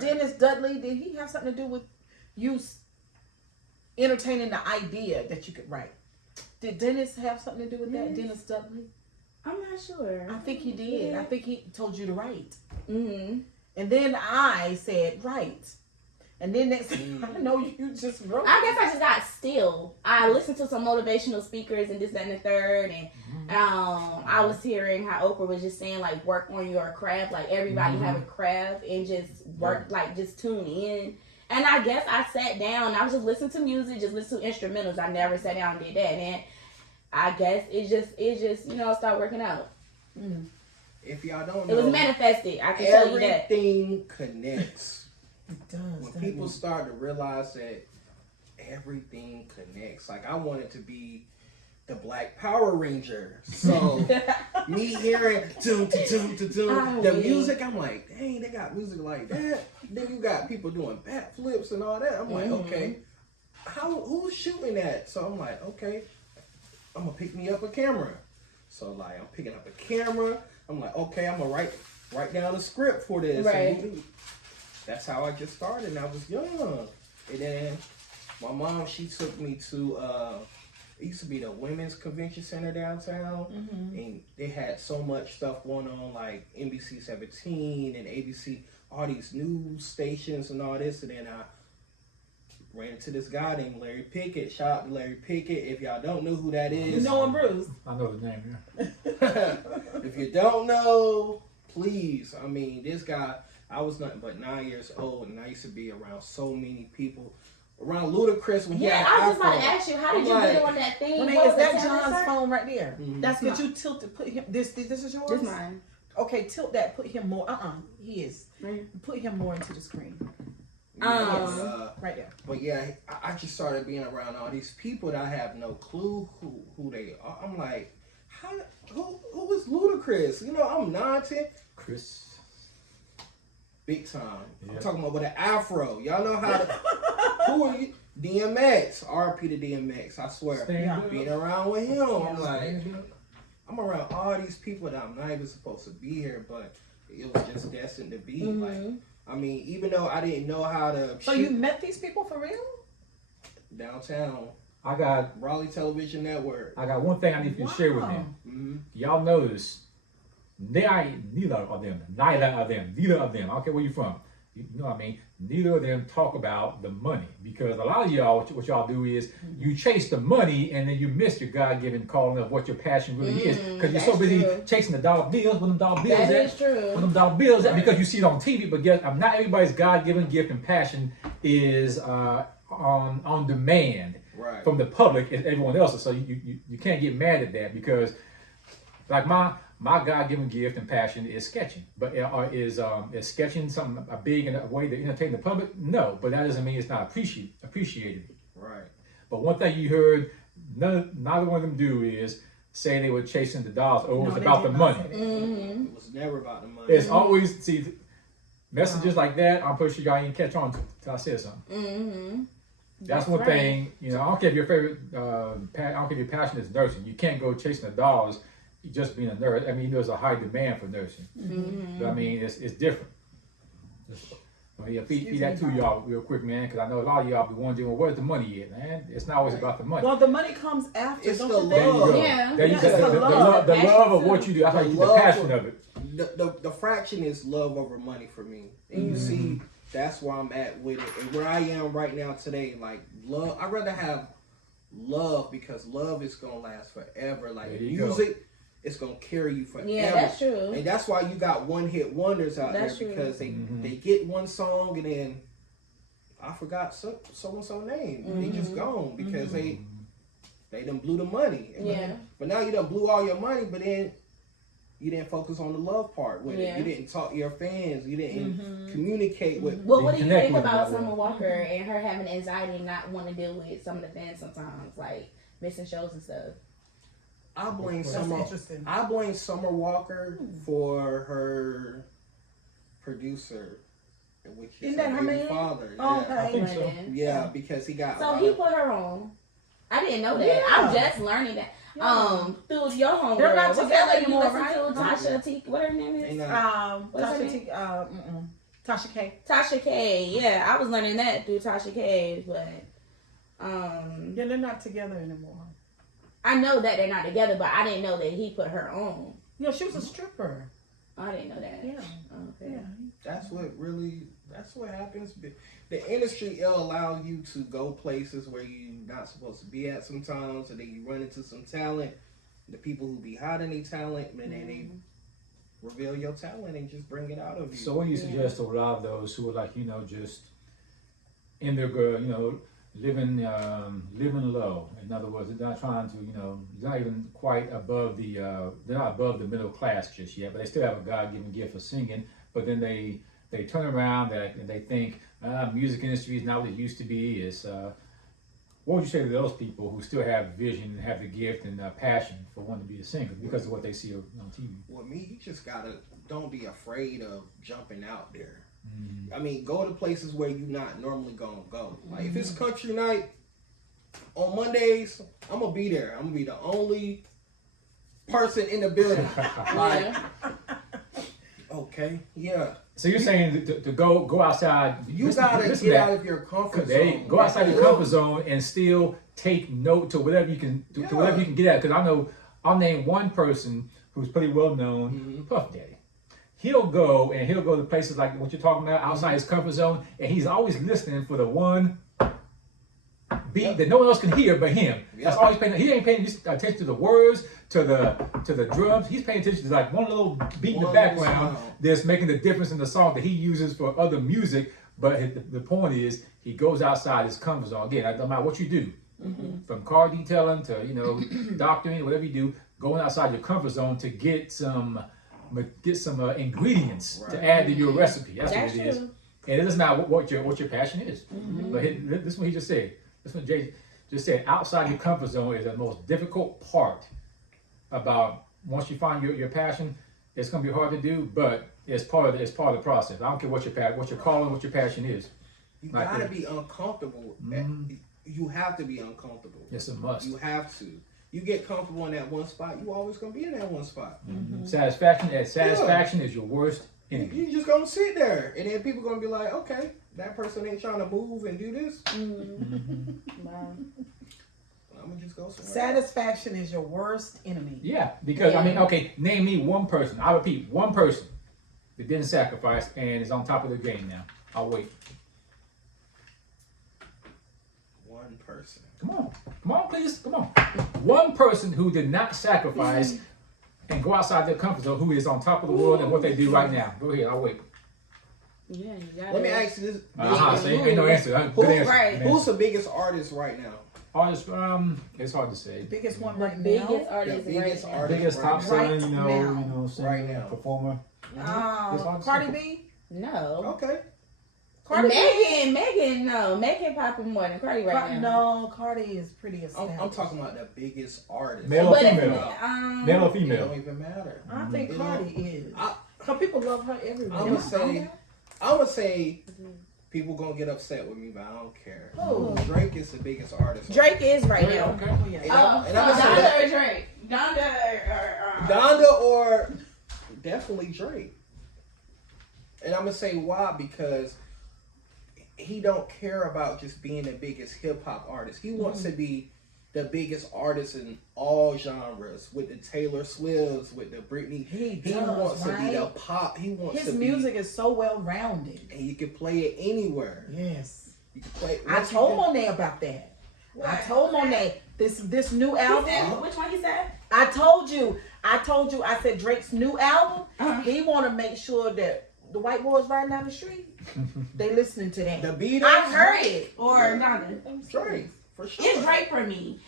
Dennis Dudley, did he have something to do with you entertaining the idea that you could write? Did Dennis have something to do with that? Dennis Dudley? I'm not sure. I think he did. Yeah. I think he told you to write. Mm-hmm. And then I said, write. And then I know you just wrote. I guess I just got still. I listened to some motivational speakers and this, that, and the third, and I was hearing how Oprah was just saying like work on your craft, like everybody have a craft and just work, like just tune in. And I guess I sat down. I was just listening to music, just listen to instrumentals. I never sat down and did that, and I guess it just start working out. If y'all don't know, it was manifested. I can tell you that everything connects. It does. When people start to realize that everything connects, like I wanted to be the Black Power Ranger, so me hearing the music, I'm like, dang, they got music like that. Then you got people doing backflips and all that. I'm like, okay, who's shooting that? So I'm like, okay, I'm gonna pick me up a camera. So like I'm picking up a camera. I'm like, okay, I'm gonna write down a script for this. Right. That's how I just started, and I was young. And then my mom, she took me to, it used to be the Women's Convention Center downtown, and they had so much stuff going on, like NBC 17 and ABC, all these news stations and all this, and then I ran into this guy named Larry Pickett. Shout out to Larry Pickett. If y'all don't know who that is. You know him, Bruce. I know his name, If you don't know, please. I mean, this guy, I was nothing but 9 years old, and I used to be around so many people. Around Ludacris when he had I was Afro. about to ask you, how did you get on that thing? Is that John's phone right there? That's Could you tilt it? Put him. This is yours. This mine. Okay, tilt that. Put him more. He is. Right. Put him more into the screen. Right there. But yeah, I just started being around all these people that I have no clue who they are. I'm like, who is Ludacris? I'm 9-10. Chris. Big time. Yeah. I'm talking about with an afro. Y'all know how to. Who are you? DMX. RP to DMX. I swear. Being around with him, I'm like, I'm around all these people that I'm not even supposed to be here, but it was just destined to be. Like, I mean, even though I didn't know how to. So you met these people for real? Downtown. I got Raleigh Television Network. I got one thing I need you to share with them. Y'all notice neither of them. I don't care where you're from. You know what I mean? Neither of them talk about the money, because a lot of y'all, what y'all do is you chase the money and then you miss your God-given calling of what your passion really is, because you're so busy chasing the dollar bills. When them dollar bills That at? is true. When them dollar bills at? Because you see it on TV. But guess not everybody's God-given gift and passion is on demand from the public as everyone else's. So you can't get mad at that, because like my my God-given gift and passion is sketching, but is sketching something big in a way to entertain the public? No, but that doesn't mean it's not appreciated. Right. But one thing you heard neither one of them do is say they were chasing the dollars or it was about the money. Mm-hmm. It was never about the money. It's always, messages like that, I'm pretty sure y'all didn't catch on till I said something. Mm-hmm. That's one thing, I don't care if your favorite, I don't care if your passion is nursing. You can't go chasing the dollars just being a nurse. I mean, there's a high demand for nursing. Mm-hmm. But I mean, it's different. Feed that to y'all real quick, man, because I know a lot of y'all be wondering, well, where's the money at, man? It's not always about the money. Well, the money comes after. It's don't the you There you think? go. Yeah. There you Yeah, go. it's the The love. love of what you do. That's how you get the love passion for- of it. The fraction is love over money for me. And you see, that's where I'm at with it. And where I am right now today, like love, I'd rather have love because love is going to last forever. Like There you music, it's going to carry you forever. Yeah, that's true. And that's why you got one-hit wonders out That's there true. because they get one song and then I forgot so-and-so name. They just gone because they done blew the money. Yeah. But now you done blew all your money, but then you didn't focus on the love part with Yeah. it. You didn't talk to your fans. You didn't communicate with. Well, what do you Connect think with about them. Summer Walker and her having anxiety and not wanting to deal with some of the fans sometimes, like missing shows and stuff? I blame That's Summer. interesting. I blame Summer Walker for her producer, which is Isn't that her baby man? father. Oh, Yeah. I think so. Yeah, because he got. a So lot he of- put her on. I didn't know that. Yeah. I'm just learning that. Through your homegirl. They're not What's that together lady you anymore, listen to? right? Tasha T. What her name is? Ain't no- What's her Tasha name? T. Tasha K. Tasha K. Yeah, I was learning that through Tasha K. But Yeah, they're not together anymore. I know that they're not together, but I didn't know that he put her on. Yeah, she was a stripper. I didn't know that. Yeah. Okay. Yeah. That's what happens. The industry will allow you to go places where you're not supposed to be at sometimes, and then you run into some talent. The people who be hiding their talent, and then they reveal your talent and just bring it out of you. So what do you suggest to a lot of those who are like, just in their living low? In other words, they're not trying to, they're not even quite above they're not above the middle class just yet, but they still have a God-given gift for singing. But then they turn around and they think music industry is not what it used to be. It's what would you say to those people who still have vision and have the gift and passion for wanting to be a singer because of what they see on TV? With me, you just don't be afraid of jumping out there. I mean, go to places where you're not normally gonna go. Like if it's country night on Mondays, I'm gonna be there. I'm gonna be the only person in the building. Like, okay, yeah. So you're saying to go outside? You listen- gotta listen get to out that. of your comfort They zone. go outside your comfort zone and still take note to whatever you can to whatever you can get at. Because I know I'll name one person who's pretty well known, Puff Daddy. He'll go to places like what you're talking about outside his comfort zone, and he's always listening for the one beat that no one else can hear but him. That's all he's paying. He ain't paying attention to the words, to the drums. He's paying attention to like one little beat in the background that's making the difference in the song that he uses for other music. But the point is, he goes outside his comfort zone. Again, no matter what you do, from car detailing to doctoring, whatever you do, going outside your comfort zone to get some ingredients to add to your recipe. That's what it is. And it doesn't matter what your passion is. But this is what he just said. This is what Jay just said. Outside your comfort zone is the most difficult part about once you find your passion. It's going to be hard to do, but it's part of the process. I don't care what your calling, what your passion is. You gotta be uncomfortable. You have to be uncomfortable. It's a must. You have to. You get comfortable in that one spot, you always gonna be in that one spot. Satisfaction is your worst enemy. You just gonna sit there, and then people gonna be like, okay, that person ain't trying to move and do this. Wow. I'm gonna just go somewhere. Satisfaction is your worst enemy. Yeah, because okay, name me one person. I repeat, one person that didn't sacrifice and is on top of the game now. I'll wait. One person. Come on, please, come on. One person who did not sacrifice and go outside their comfort zone, who is on top of the world and what they do right now. Go ahead, I'll wait. Yeah, you gotta. Let me ask you this. So ain't no answer. Good answer. Right. Man. Who's the biggest artist right now? Artist, it's hard to say. Biggest one right Biggest now. artist biggest right now. artist Biggest top selling, you know, now. singer, Right now. performer. It's hard to Cardi say. B. No. Okay. Cardi B. Megan, no. Megan popping more than Cardi right now. No, Cardi is pretty established. I'm talking about the biggest artist. Male or But female? Male or It female? don't even matter. I think You Cardi is. Cause people love her everywhere. I would say people gonna get upset with me, but I don't care. Who? Drake is the biggest artist. Drake is right Yeah, now. okay. Oh, yeah. And I'm gonna say that Donda or Drake? Donda or Donda or definitely Drake. And I'm gonna say why, because he don't care about just being the biggest hip hop artist. He wants to be the biggest artist in all genres, with the Taylor Swifts, with the Britney. He does, wants to be the right? pop. He wants His to music is so well rounded. and you can play it anywhere. Yes. You can play. I told Monet about that. I told Monet this new album. Which one he said? I told you. I said Drake's new album. He want to make sure that the white boys riding down the street, they listening to that. The Beatles. I heard it. Or Donda. Drake for sure. It's Drake for me.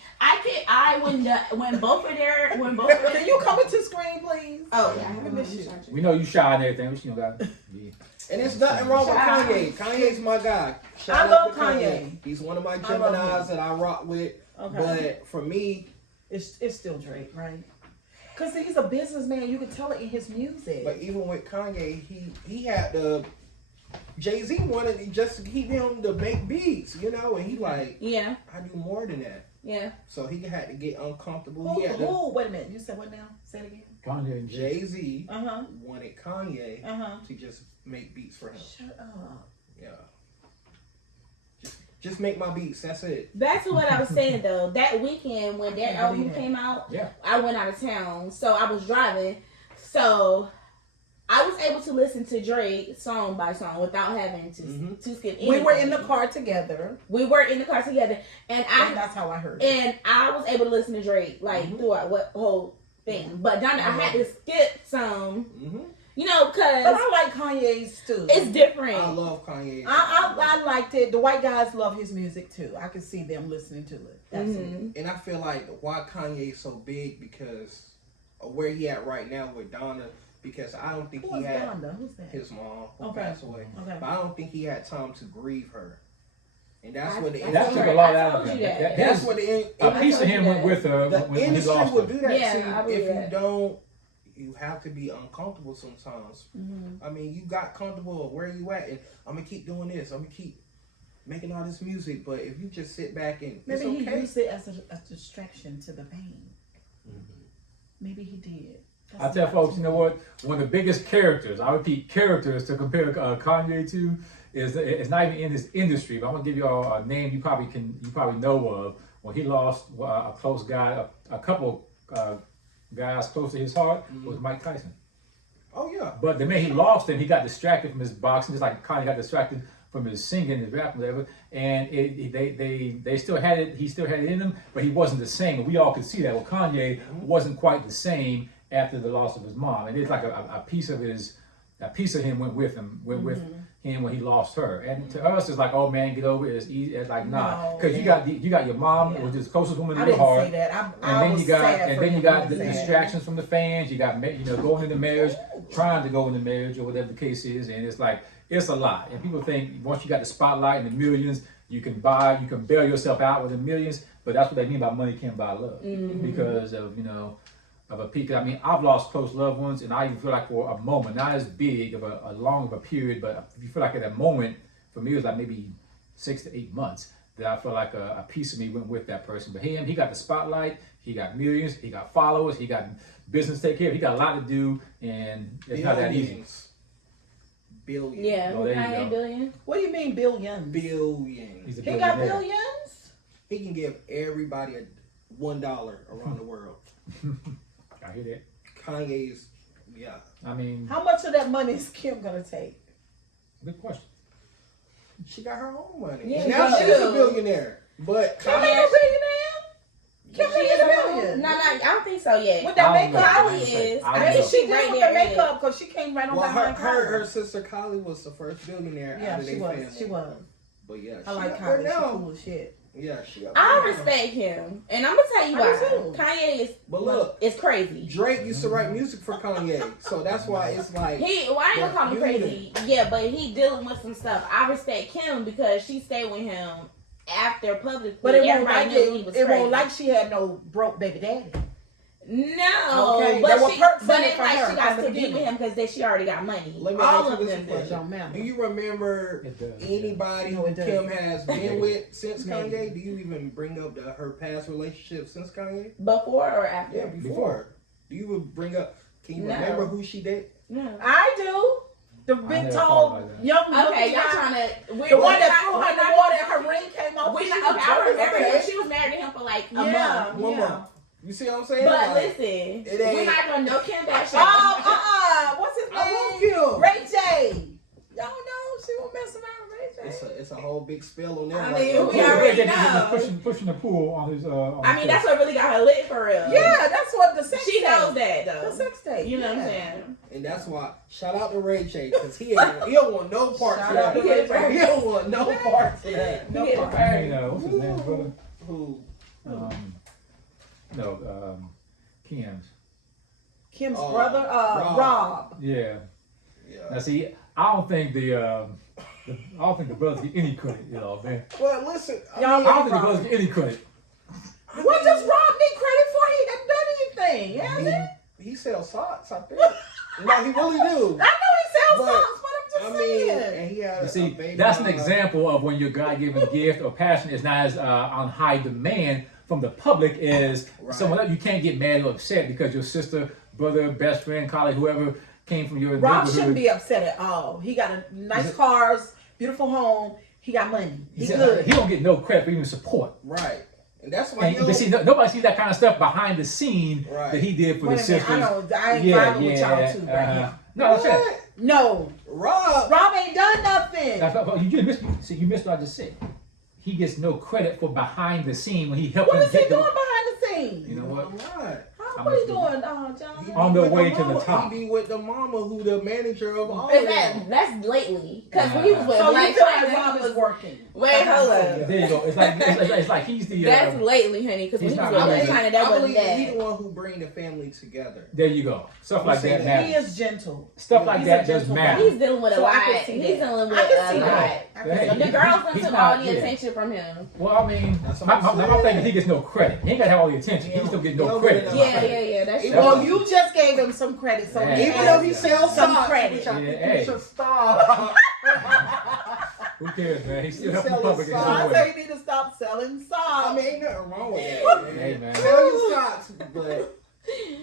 When both of their Can you come into the screen, please? Oh yeah, I miss you. We know you shy and everything, but you know, got yeah. And there's nothing wrong with Kanye. Kanye's my guy. Shout I out love to Kanye. He's one of my I love Geminis him. that I rock with. Okay. But for me, It's still Drake, right? Because he's a businessman. You can tell it in his music. but even with Kanye, he had the Jay-Z wanted just to keep him to make beats, you know, and he like, yeah, I do more than that. yeah. So he had to get uncomfortable. He had to, Who? Wait a minute. You said what now? Say it again. Kanye and Jay. Jay-Z Uh-huh. wanted Kanye Uh-huh. to just make beats for him. Shut up. Yeah. Just make my beats. That's it. Back to what I was saying though. That weekend when their can't album believe that. came out, Yeah. I went out of town, so I was driving. So I was able to listen to Drake song by song without having to skip anything. We were in the car together. We were in the car together, and that's how I heard it. and I was able to listen to Drake like throughout what whole thing. But Donda, I had to skip some, you know, But because I like Kanye's too. it's different. I love Kanye. I liked it. The white guys love his music too. I could see them listening to it. Absolutely. And I feel like why Kanye is so big because of where he at right now with Donna. Because I don't think Who he is had Donda? Who's that? his mom who Okay. passed away. Okay. But I don't think he had time to grieve her. And that's I- what the I That industry. took a lot I out told of him. you that. That's what the A piece of him went with her the when he industry lost will her. do that. Yeah, See, I believe if that. you don't, you have to be uncomfortable sometimes. I mean, you got comfortable where you at, and I'm gonna keep doing this. I'm gonna keep making all this music. But if you just sit back and Maybe it's he okay. used it as a distraction to the pain. Maybe he did. I tell folks, you know what? One of the biggest characters, I repeat, characters to compare Kanye to is it's not even in this industry. But I'm gonna give you all a name you probably know of. When he lost a close guy, a couple guys close to his heart was Mike Tyson. Oh yeah. But the minute he lost him, he got distracted from his boxing, just like Kanye got distracted from his singing, his rap, whatever. And they still had it. He still had it in him, but he wasn't the same. And we all could see that. Well, Kanye wasn't quite the same after the loss of his mom, and it's like a piece of him went with him when he lost her. And to us, it's like, oh man, get over it. It's easy. It's like nah, because you got your mom, which is the closest woman I in your didn't heart. say that. And then you got the distractions. distractions from the fans. You got going into marriage, trying to go into marriage or whatever the case is, and it's like it's a lot. And people think once you got the spotlight and the millions, you can bail yourself out with the millions. But that's what they mean by money can't buy love, because of of a peak. I mean, I've lost close loved ones, and I even feel like for a moment, not as big of a long of a period, but if you feel like at that moment, for me it was like maybe 6 to 8 months that I felt like a piece of me went with that person. But he got the spotlight, he got millions, he got followers, he got business to take care of, he got a lot to do, and it's not that easy. Billions. Yeah, Oh, there you Kanye go. billion. What do you mean billions? Billions. He's a He got billionaire. billions? He can give everybody $1 around the world. I hear that. Kanye's, yeah. I mean, How much of that money is Kim gonna take? good question. She got her own money. Yeah, And now she she's a do. billionaire. But Kim ain't Kanye, a billionaire? Kim She ain't is a a billion. No, I don't think so yet. With that I don't makeup? know. Kylie I ain't say- is. I I don't think know. She she did right with there the in it. makeup because she came right on well, behind her Kylie. sister Kylie was the first billionaire Yeah, out of she their was. family. She was. But yeah, I she like up there Kylie. She now. cool as shit. Yeah, she. I respect him, and I'm gonna tell you I why. do too. Kanye is, But look, it's crazy. Drake used to write music for Kanye, so that's why it's like. Well, I ain't gonna call him crazy. Yeah, but he dealing with some stuff. I respect Kim because she stayed with him after publicly. But it won't everybody like knew he was it crazy. won't like she had no broke baby daddy. No, Okay, but there were she, perks in but it it's for like her she got from the to be with beginning. him because she already got money. Let me All ask of you them this did. question. Do you remember It does, anybody No, who it doesn't. Kim has been with since Maybe. Kanye? Do you even bring up her past relationship since Kanye? Before or after? Yeah, before. Do you even bring up? Can you No. remember who she dated? No. I do. The big never tall thought like that. young Okay, looking y'all guy. trying to. The one that threw her in the water and her ring came off. We She not, was okay, I joking. remember Okay. she was married to him for like a month. Yeah, One yeah. month. You see what I'm saying? But Like, listen, it ain't- we're not gonna know Kim back. What's his I love name? Kim. Ray J. Y'all know she won't mess around with Ray J. It's a whole big spell on them. I right mean, there. we Yeah, already yeah, know. pushing the pool on his. On I his mean, face. that's what really got her lit for real. Yeah, that's what the sex She tape. knows that though. The sex tape. You know what I'm yeah. saying? And that's why, shout out to Ray J, because he don't want no parts of Shout out that. to Ray J. He don't want no parts of that. No Yeah. problem. Hey, what's his name, brother? Who? Kim's. Kim's Oh, brother, Rob. Yeah. Yeah. Now see, I don't think the brothers get any credit, you know, man. Well, listen. Y'all I don't think the Rob. brothers get any credit. What does Rob need credit for? He hadn't done anything, has he? He sells socks, I think. No, he really do. I know he sells But, socks, but I'm just saying. and he had You a see, baby. that's an example of when your God-given gift or passion is not as on high demand from the public as Right. someone else. You can't get mad or upset because your sister, brother, best friend, colleague, whoever came from your Rob neighborhood. shouldn't be upset at all. He got a nice cars, beautiful home. He got money. He's He good. don't get no credit for even support. Right. And that's why And, but see, nobody sees that kind of stuff behind the scene Right. that he did for Wait the a minute, sisters. I ain't vibing with y'all too right now. No, I'm saying. What? No, Rob. Rob ain't done nothing. You missed what I just said. He gets no credit for behind the scene when he helped What them is he get doing the. behind the scenes? You know what? Right. What are you doing, He John? be On the with way to the mama. top. He be with the mama who the manager of all Is of them. that's lately because when he was with So you Black feel like China, Rob is working? wait, hold up. There you go. It's like he's the. That's lately, honey. Because when he's he was not with Black really- China, that I wasn't believe he's that. the one who bring the family together. There you go. Stuff I'm like saying that that He matters. is gentle. Stuff like He's that a does gentle matter. He's dealing with a So I lot. can see He's that. dealing with I can see a that. lot. I can see The that. girls He's took not- all the yeah. attention from him. Well, I mean, That's what my I'm thing saying. is he gets no credit. He ain't got to have all the attention. He still get He no don't credit. get Yeah. That's true. Well, you just gave him some credit, so Yeah. he Even has though he sells some socks, credit. which I Yeah, think hey. he should stop. Who cares, man? He's still You helping sell the public his in So I some way. say you need to stop selling socks. I mean, ain't nothing wrong with that. Man. Hey, man. Sell your socks, but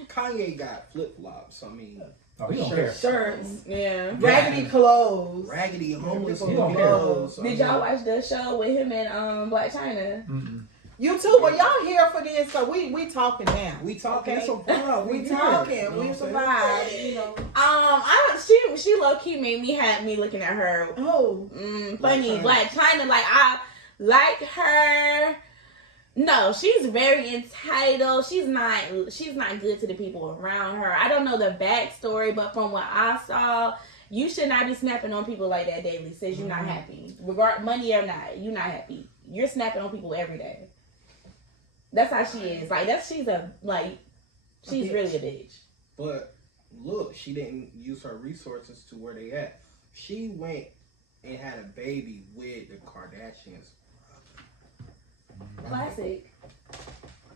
Kanye got flip flops. I mean, Oh, he don't care. shirts, Yeah. raggedy clothes. raggedy homeless He don't clothes. Did y'all watch the show with him and Black China? Mm-mm. You too. Well, y'all here for this, so we talking now. We talking Okay. so far. We here, talking. you know We what I'm saying? survived. You know. She low key made me looking at her. Oh, Funny China. Black China, like I like her. No, she's very entitled. She's not good to the people around her. I don't know the backstory, but from what I saw, you should not be snapping on people like that daily. Says you're not happy, regard money or not. You're not happy. You're snapping on people every day. That's how she is. Like she's bitch. really a bitch. But look, she didn't use her resources to where they at. She went and had a baby with the Kardashians. Classic.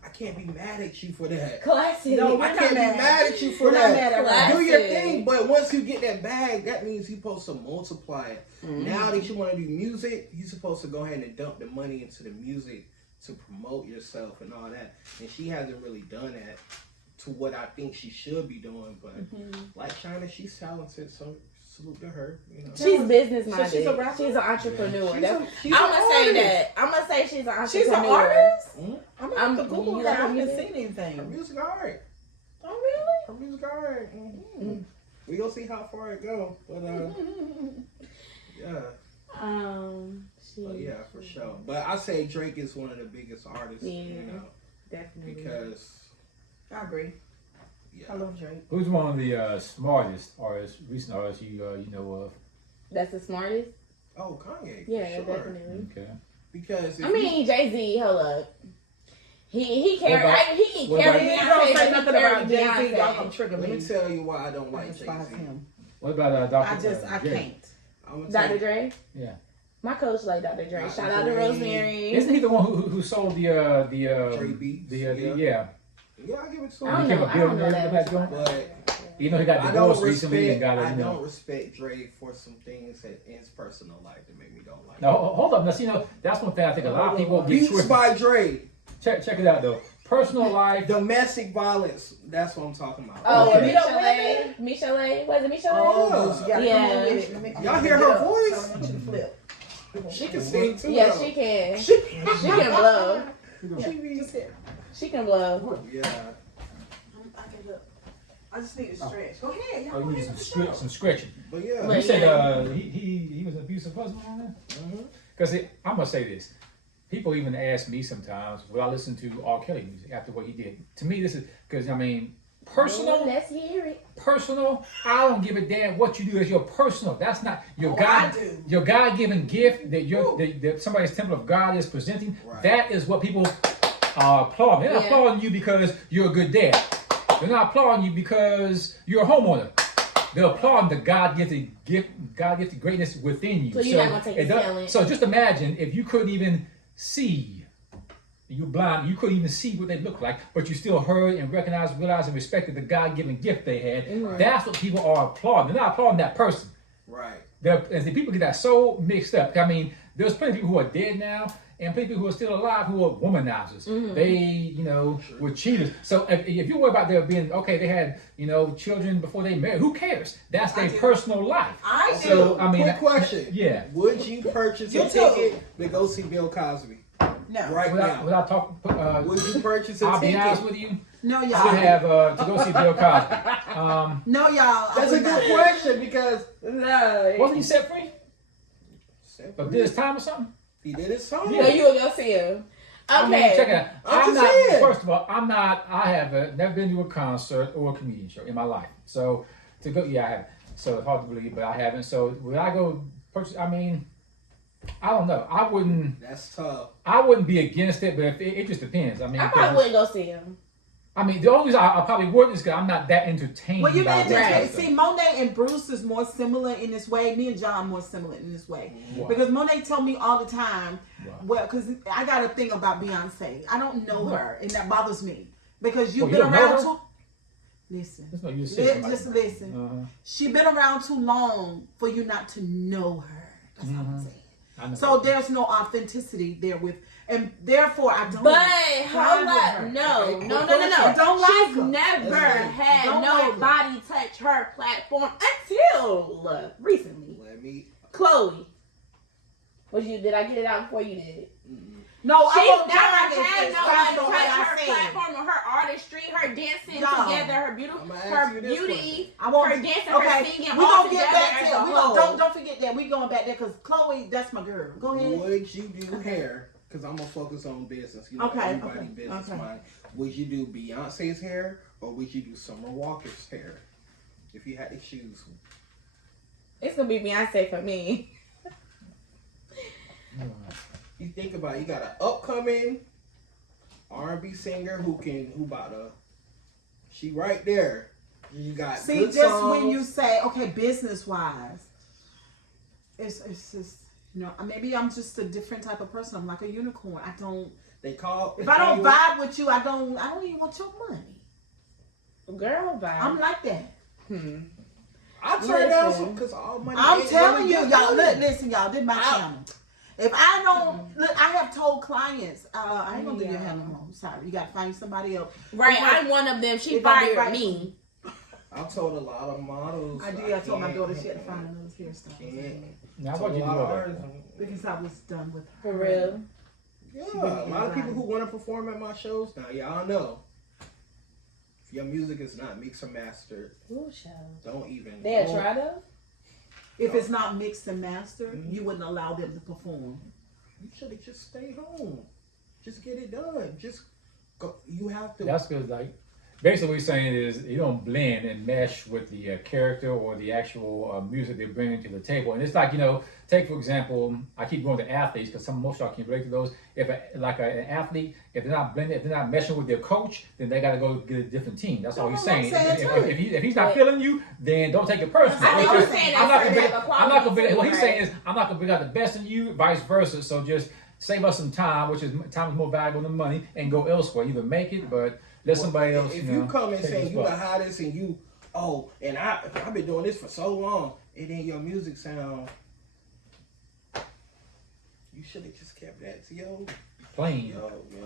I can't be mad at you for that. Classic. No, I not can't be mad. mad at you for We're not that. mad at her. Do your Classic. thing, but once you get that bag, that means you're supposed to multiply it. Mm-hmm. Now that you want to do music, you're supposed to go ahead and dump the money into the music to promote yourself and all that. And she hasn't really done that to what I think she should be doing. But like China, she's talented, so salute to her. You know. She's business minded. So she's a rapper? She's an entrepreneur. She's That's- she's I'm an gonna say artist. that. I'm gonna say she's an entrepreneur. she's an artist. Mhm. I'm gonna have to I'm- Google you her. like I her haven't music? seen Her anything. music alright. Oh really? Her music alright. We gonna see how far it go, but yeah. But yeah, for sure. But I say Drake is one of the biggest artists, Yeah. you know, Definitely. because I agree. yeah. I love Drake. Who's one of the smartest artists, recent artists you know of? That's the smartest. Oh, Kanye. Yeah, sure. definitely. Okay. Because I mean, Jay-Z, hold up. He carried what about- Beyonce. You don't say but nothing he carried about Jay-Z, Beyonce. y'all gonna trigger let me. me tell you why I don't I like Jay-Z. despise him. What about Dr. I Dre? can't. I'm gonna tell Dr. you, Dre? Yeah. My coach like Dr. Dre. Dr. Shout out to Dre. Rosemary. Isn't he the one who sold the Dre Beats, yeah. yeah, I give it to I don't him. know. Became a I don't know billionaire that with that much. joint. But You know he got I divorced don't recently and respect. got I a don't respect Dre for some things in his personal life that make me don't like. No, hold up. Now, see, that's one thing I think a lot of people get Beats twisted. by Dre, Check it out though. Personal life. domestic violence. That's what I'm talking about. Oh, Okay. Michelle. Was it Michelle? Oh, Yeah. yeah. Yeah. Come on with it. Let me- Y'all hear her voice? I want you to flip. She can sing too. Yeah, though. she can. She can blow. Just hit. She can blow. Yeah. I can look. I just need to stretch. Go ahead. Y'all Oh, go you need ahead some with the show. some stretching. But yeah. But You said yeah. he was an abusive husband on there. Mhm. Because I'm gonna say this. People even ask me sometimes, will I listen to R. Kelly music after what he did? To me, this is because I mean, personal. Let's hear it. Personal, I don't give a damn what you do as your personal. That's not your God. I do. Your God-given gift that somebody's temple of God is presenting. Right. That is what people are applauding. They're not Yeah. applauding you because you're a good dad. They're not applauding you because you're a homeowner. They're applauding the God-gifted gift, God-gifted greatness within you. So you're not gonna take it his does- talent. So just imagine if you couldn't even see. You're blind. You couldn't even see what they look like, but you still heard and recognized, realized, and respected the God-given gift they had. Mm-hmm. That's what people are applauding. They're not applauding that person. Right. And the people get that so mixed up. I mean, there's plenty of people who are dead now, and plenty of people who are still alive who are womanizers. Mm-hmm. They, were cheaters. So if you worry about there being, okay, they had, children before they married, who cares? That's their personal life. I do. So, I mean, Quick question. Yeah. Would you purchase You a too. ticket to go see Bill Cosby No. right now? Without talking, Would you purchase a I'll be honest ticket? with you. No, I y'all. would have to go see Bill Cosby. No, y'all. I That's a would not. good question because No. Wasn't he set free? But did his time or something? he did his song. So you will go see him. I mean, Okay. check it out. I'm I'm just not. saying. First of all, I'm not. I have never been to a concert or a comedian show in my life. So to go, yeah, I haven't. So it's hard to believe, but I haven't. So would I go purchase? I mean, I don't know. I wouldn't. That's tough. I wouldn't be against it, but if it just depends. I mean, I probably wouldn't go see him. I mean, the only reason I probably wouldn't is because I'm not that entertained. Well, you by mentioned, that Right. stuff. see, Monet and Bruce is more similar in this way. Me and John more similar in this way. Wow. Because Monet told me all the time, Wow. well, because I got a thing about Beyonce. I don't know her, and that bothers me. Because you've Oh, you been don't know around her? too... Listen. That's what you said. Just listen. Uh-huh. She's been around too long for you not to know her. That's all I'm saying. I know. So there's no authenticity there with... And therefore, I don't... But vibe hold with up, her. no. I don't like She's her. never had Don't like her. nobody touch her platform until recently. Let me. Chloe. Did I get it out before you did? No, She's I won't never try to had express nobody what touch I her said. platform or her artistry, her dancing No. together, her beautiful, I'ma ask her you this beauty, I won't. her dancing, Okay, her singing, we all gonna get together back as to a it. whole. Don't forget that. We going back there because Chloe, that's my girl. Go ahead. Would you do hair? Because I'm gonna focus on business. Okay, Everybody okay, business okay. mind. Would you do Beyonce's hair or would you do Summer Walker's hair? If you had to choose. It's gonna be Beyonce for me. You think about it, you got an upcoming R&B singer she right there. You got See, good just songs. when you say, okay, business wise, it's just maybe I'm just a different type of person. I'm like a unicorn. I don't. If I don't vibe with you, I don't even want your money. Girl, vibe. I'm like that. I turn down Listen. some because all money. I'm ain't telling really you, good y'all. money. Listen, y'all. This my channel. If I don't look, I have told clients, I ain't gonna do your hair no more. I'm sorry, you gotta find somebody else. Right, Because I'm one of them. She It gotta be fired right. me. I've told a lot of models. I did. I told my daughter she had to find another hairstyle Now, I Told thought a you lot knew of that. artists. because I was done with her. For real. Yeah, She a been lot of people designing. who want to perform at my shows now. Y'all know. If your music is not mixed or mastered, Ooh, child. don't even. They'll don't- try though. If it's not mixed and mastered, Mhm. you wouldn't allow them to perform. You should have just stayed home. Just get it done. Just go. You have to. That's because like basically what he's saying is you don't blend and mesh with the character or the actual music they're bringing to the table. And it's like, take for example, I keep going to athletes because most of y'all can relate to those. If an athlete, if they're not blending, if they're not meshing with their coach, then they got to go get a different team. That's all he's saying. If he's not feeling you, then don't take it personally. I'm not gonna be. What he's saying is I'm not gonna bring out the best in you, vice versa. So just save us some time, which is time is more valuable than money, and go elsewhere. Either make it, but let somebody else. If you come and say you the hottest and you, and I've been doing this for so long, and then your music sound, you should have just kept that to your plain.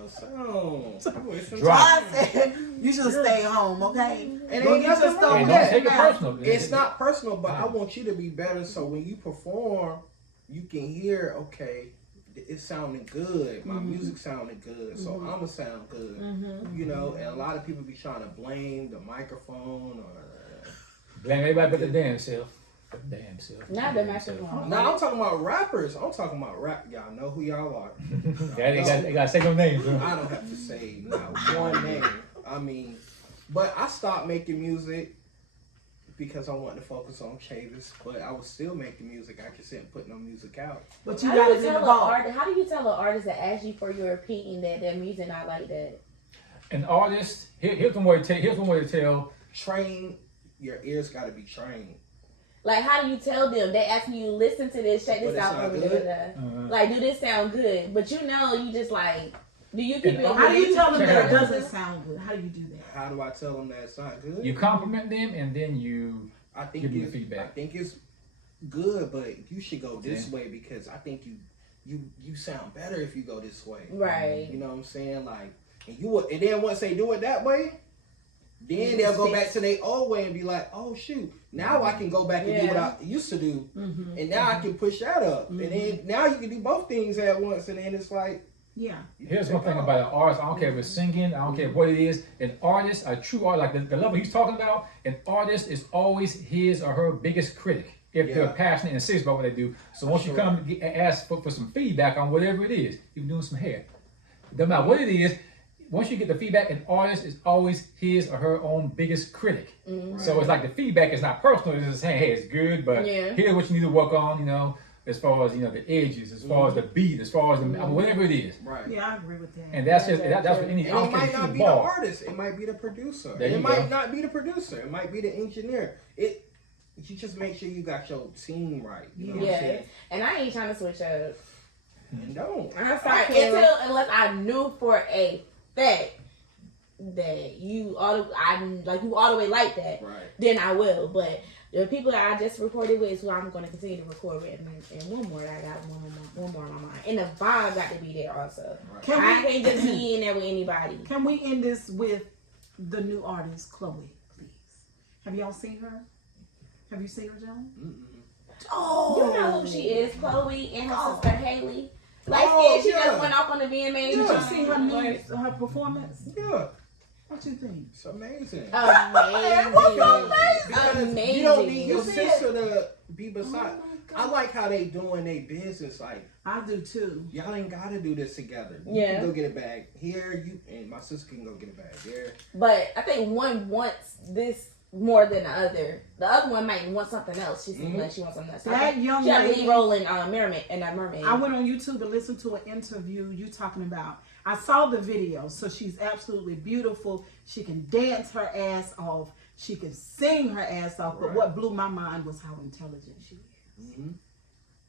sound. I said you should stay home, okay? And Go ain't get your nothing stuff wrong with Don't that. take it personal. It's not personal, but I want you to be better. So when you perform, you can hear, okay, it's sounding good. My music sounding good, so I'ma sound good. And a lot of people be trying to blame the microphone or blame everybody but the damn self. Not the microphone. No, I'm talking about rappers. I'm talking about rap. Y'all know who y'all are. They gotta say no names. I don't have to say not one name. I mean, but I stopped making music because I wanted to focus on Chavis, but I was still making music. I just didn't put no music out. But you gotta be involved. How do you tell an artist that asks you for your opinion that their music not like that? An artist, here's one way to tell. Train, your ears got to be trained. Like, how do you tell them? They asking you, listen to this, check this out for me. Like, do this sound good? But you just like, do you keep it? How do you tell them that it doesn't sound good? How do you do that? How do I tell them that it's not good? You compliment them and then you give them the feedback. I think it's good, but you should go this way because I think you sound better if you go this way. Right. You know what I'm saying? Like, and then once they do it that way, then they'll go back to their old way and be like, oh shoot, now I can go back and do what I used to do, and now I can push that up, and then now you can do both things at once, and then it's like. Yeah. Here's one thing about an artist. I don't care if it's singing. I don't care what it is. An artist, a true artist, like the level he's talking about, an artist is always his or her biggest critic if they're passionate and serious about what they do. So once you come and ask for some feedback on whatever it is, you're doing some hair. It doesn't matter what it is. Once you get the feedback, an artist is always his or her own biggest critic. So it's like the feedback is not personal. It's just saying, hey, it's good, but here's what you need to work on, as far as the edges, as far as the beat, as far as whatever it is. Right. Yeah, I agree with that. And that's that's what any. And it might not be the artist. It might be the producer. It might not be the producer. It might be the engineer. You just make sure you got your team right. You know what I'm saying? And I ain't trying to switch up. And don't. I'm sorry. Unless I knew for a fact that you all the way like that, then I will. But the people that I just recorded with is who I'm going to continue to record with, and one more that I got one more on my mind. And the vibe got to be there also. Right. I can't just be in there with anybody. Can we end this with the new artist Chloe, please? Have y'all seen her? Have you seen her, John? Oh, you know who she is, Chloe and her sister Haley. She just went off on the VMA. Did you see her performance? Yeah. What you think? It's amazing. Amazing. You don't need your sister to be beside. I like how they doing their business. Like I do too. Y'all ain't gotta do this together. You can go get a bag here. And my sister can go get a bag there. But I think one wants this more than the other. The other one might want something else. She wants something else. That young lady, she had a lead role in Mermaid. I went on YouTube to listen to an interview you talking about. I saw the video, so she's absolutely beautiful. She can dance her ass off. She can sing her ass off. But what blew my mind was how intelligent she is.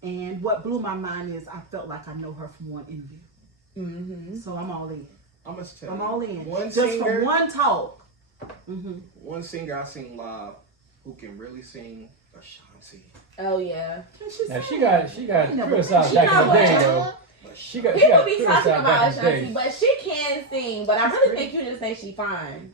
And what blew my mind is I felt like I know her from one interview. So I'm all in. I'm all in. Just from one talk. One singer I seen live who can really sing, Ashanti. Oh yeah. She got criticized back in the day though. People be talking about Ashanti, but she can sing. But I really think you just think she fine.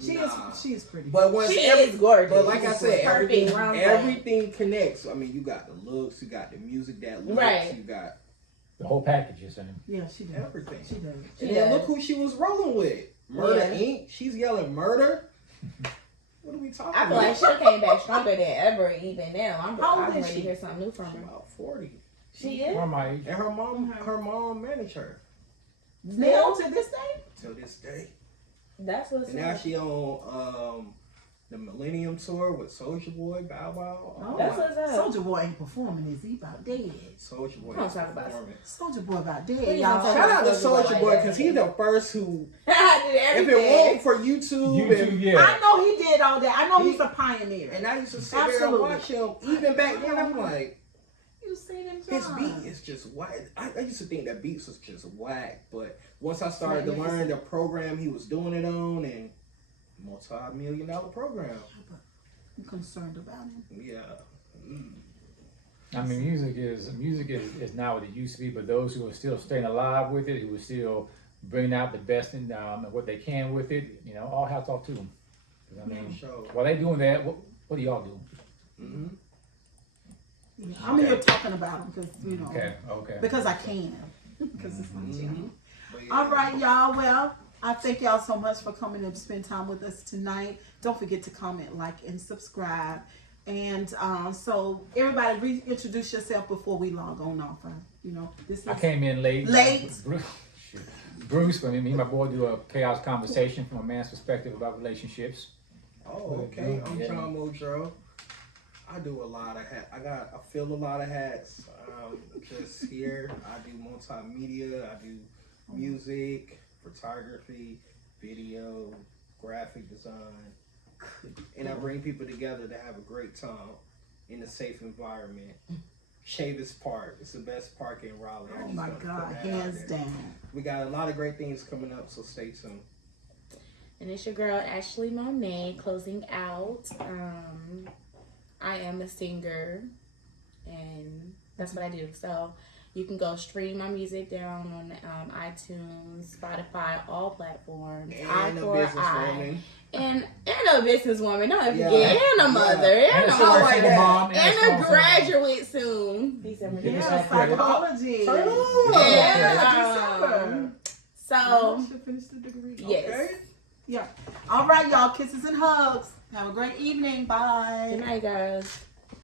She is pretty. But she is gorgeous. But like I said, everything connects. I mean, you got the looks, you got the music that looks, you got the whole package. You're saying? Yeah, she does. Everything. She does. And then look who she was rolling with. Murder Inc. She's yelling murder. What are we talking about? I feel like she came back stronger than ever. Even now, I'm ready to hear something new from her. About 40. She is. And her mom managed her. Still to this day? Till this day. That's what's And now she on the Millennium Tour with Soulja Boy, Bow Wow. Oh, That's what's up. Soulja Boy ain't performing, is he? About dead. Soulja Boy. We don't talk about it. Soulja Boy about dead, Please y'all. don't Shout out to Soulja Boy Soulja Boy like because that. he's the first who, I did if everything. it weren't for YouTube, and, yeah. I know he did all that. I know he's a pioneer. and I used to sit there and Absolutely. watch him. Even back then, I'm like, You see them his songs. beat is just whack. I used to think that beats was just whack, but once I started to learn the program he was doing it on, and multi-million-dollar program. I'm concerned about him. Yeah. I mean, music is not what it used to be, but those who are still staying alive with it, who are still bringing out the best in what they can with it, you know, all hats off to them. I mean, Sure. while they doing that, what do y'all do? Mm-hmm. Yeah, I'm here talking about him because, you know, Okay. because I can. Because it's my channel. But All right, y'all. Well, I thank y'all so much for coming and spend time with us tonight. Don't forget to comment, like, and subscribe. And so everybody reintroduce yourself before we log on off. You know, this is I came in late. Bruce, me and my boy do a chaos conversation from a man's perspective about relationships. Oh, okay. I'm Yeah. John Mojo. I do a lot of hats. I fill a lot of hats. Just here, I do multimedia. I do music, photography, video, graphic design, and I bring people together to have a great time in a safe environment. Chavis Park. It's the best park in Raleigh. Oh my God, hands down. We got a lot of great things coming up, so stay tuned. And it's your girl Ashley Monet closing out. I am a singer, and that's what I do. So you can go stream my music down on iTunes, Spotify, all platforms. And a businesswoman. And a businesswoman. Don't forget, Yeah. and a mother, And and a a single wife, mom, and a graduate soon. December. Yeah, psychology. Turn on. Yeah. So Should finish the degree. yes. Okay. Yeah. All right, y'all. Kisses and hugs. Have a great evening. Bye. Good night, guys.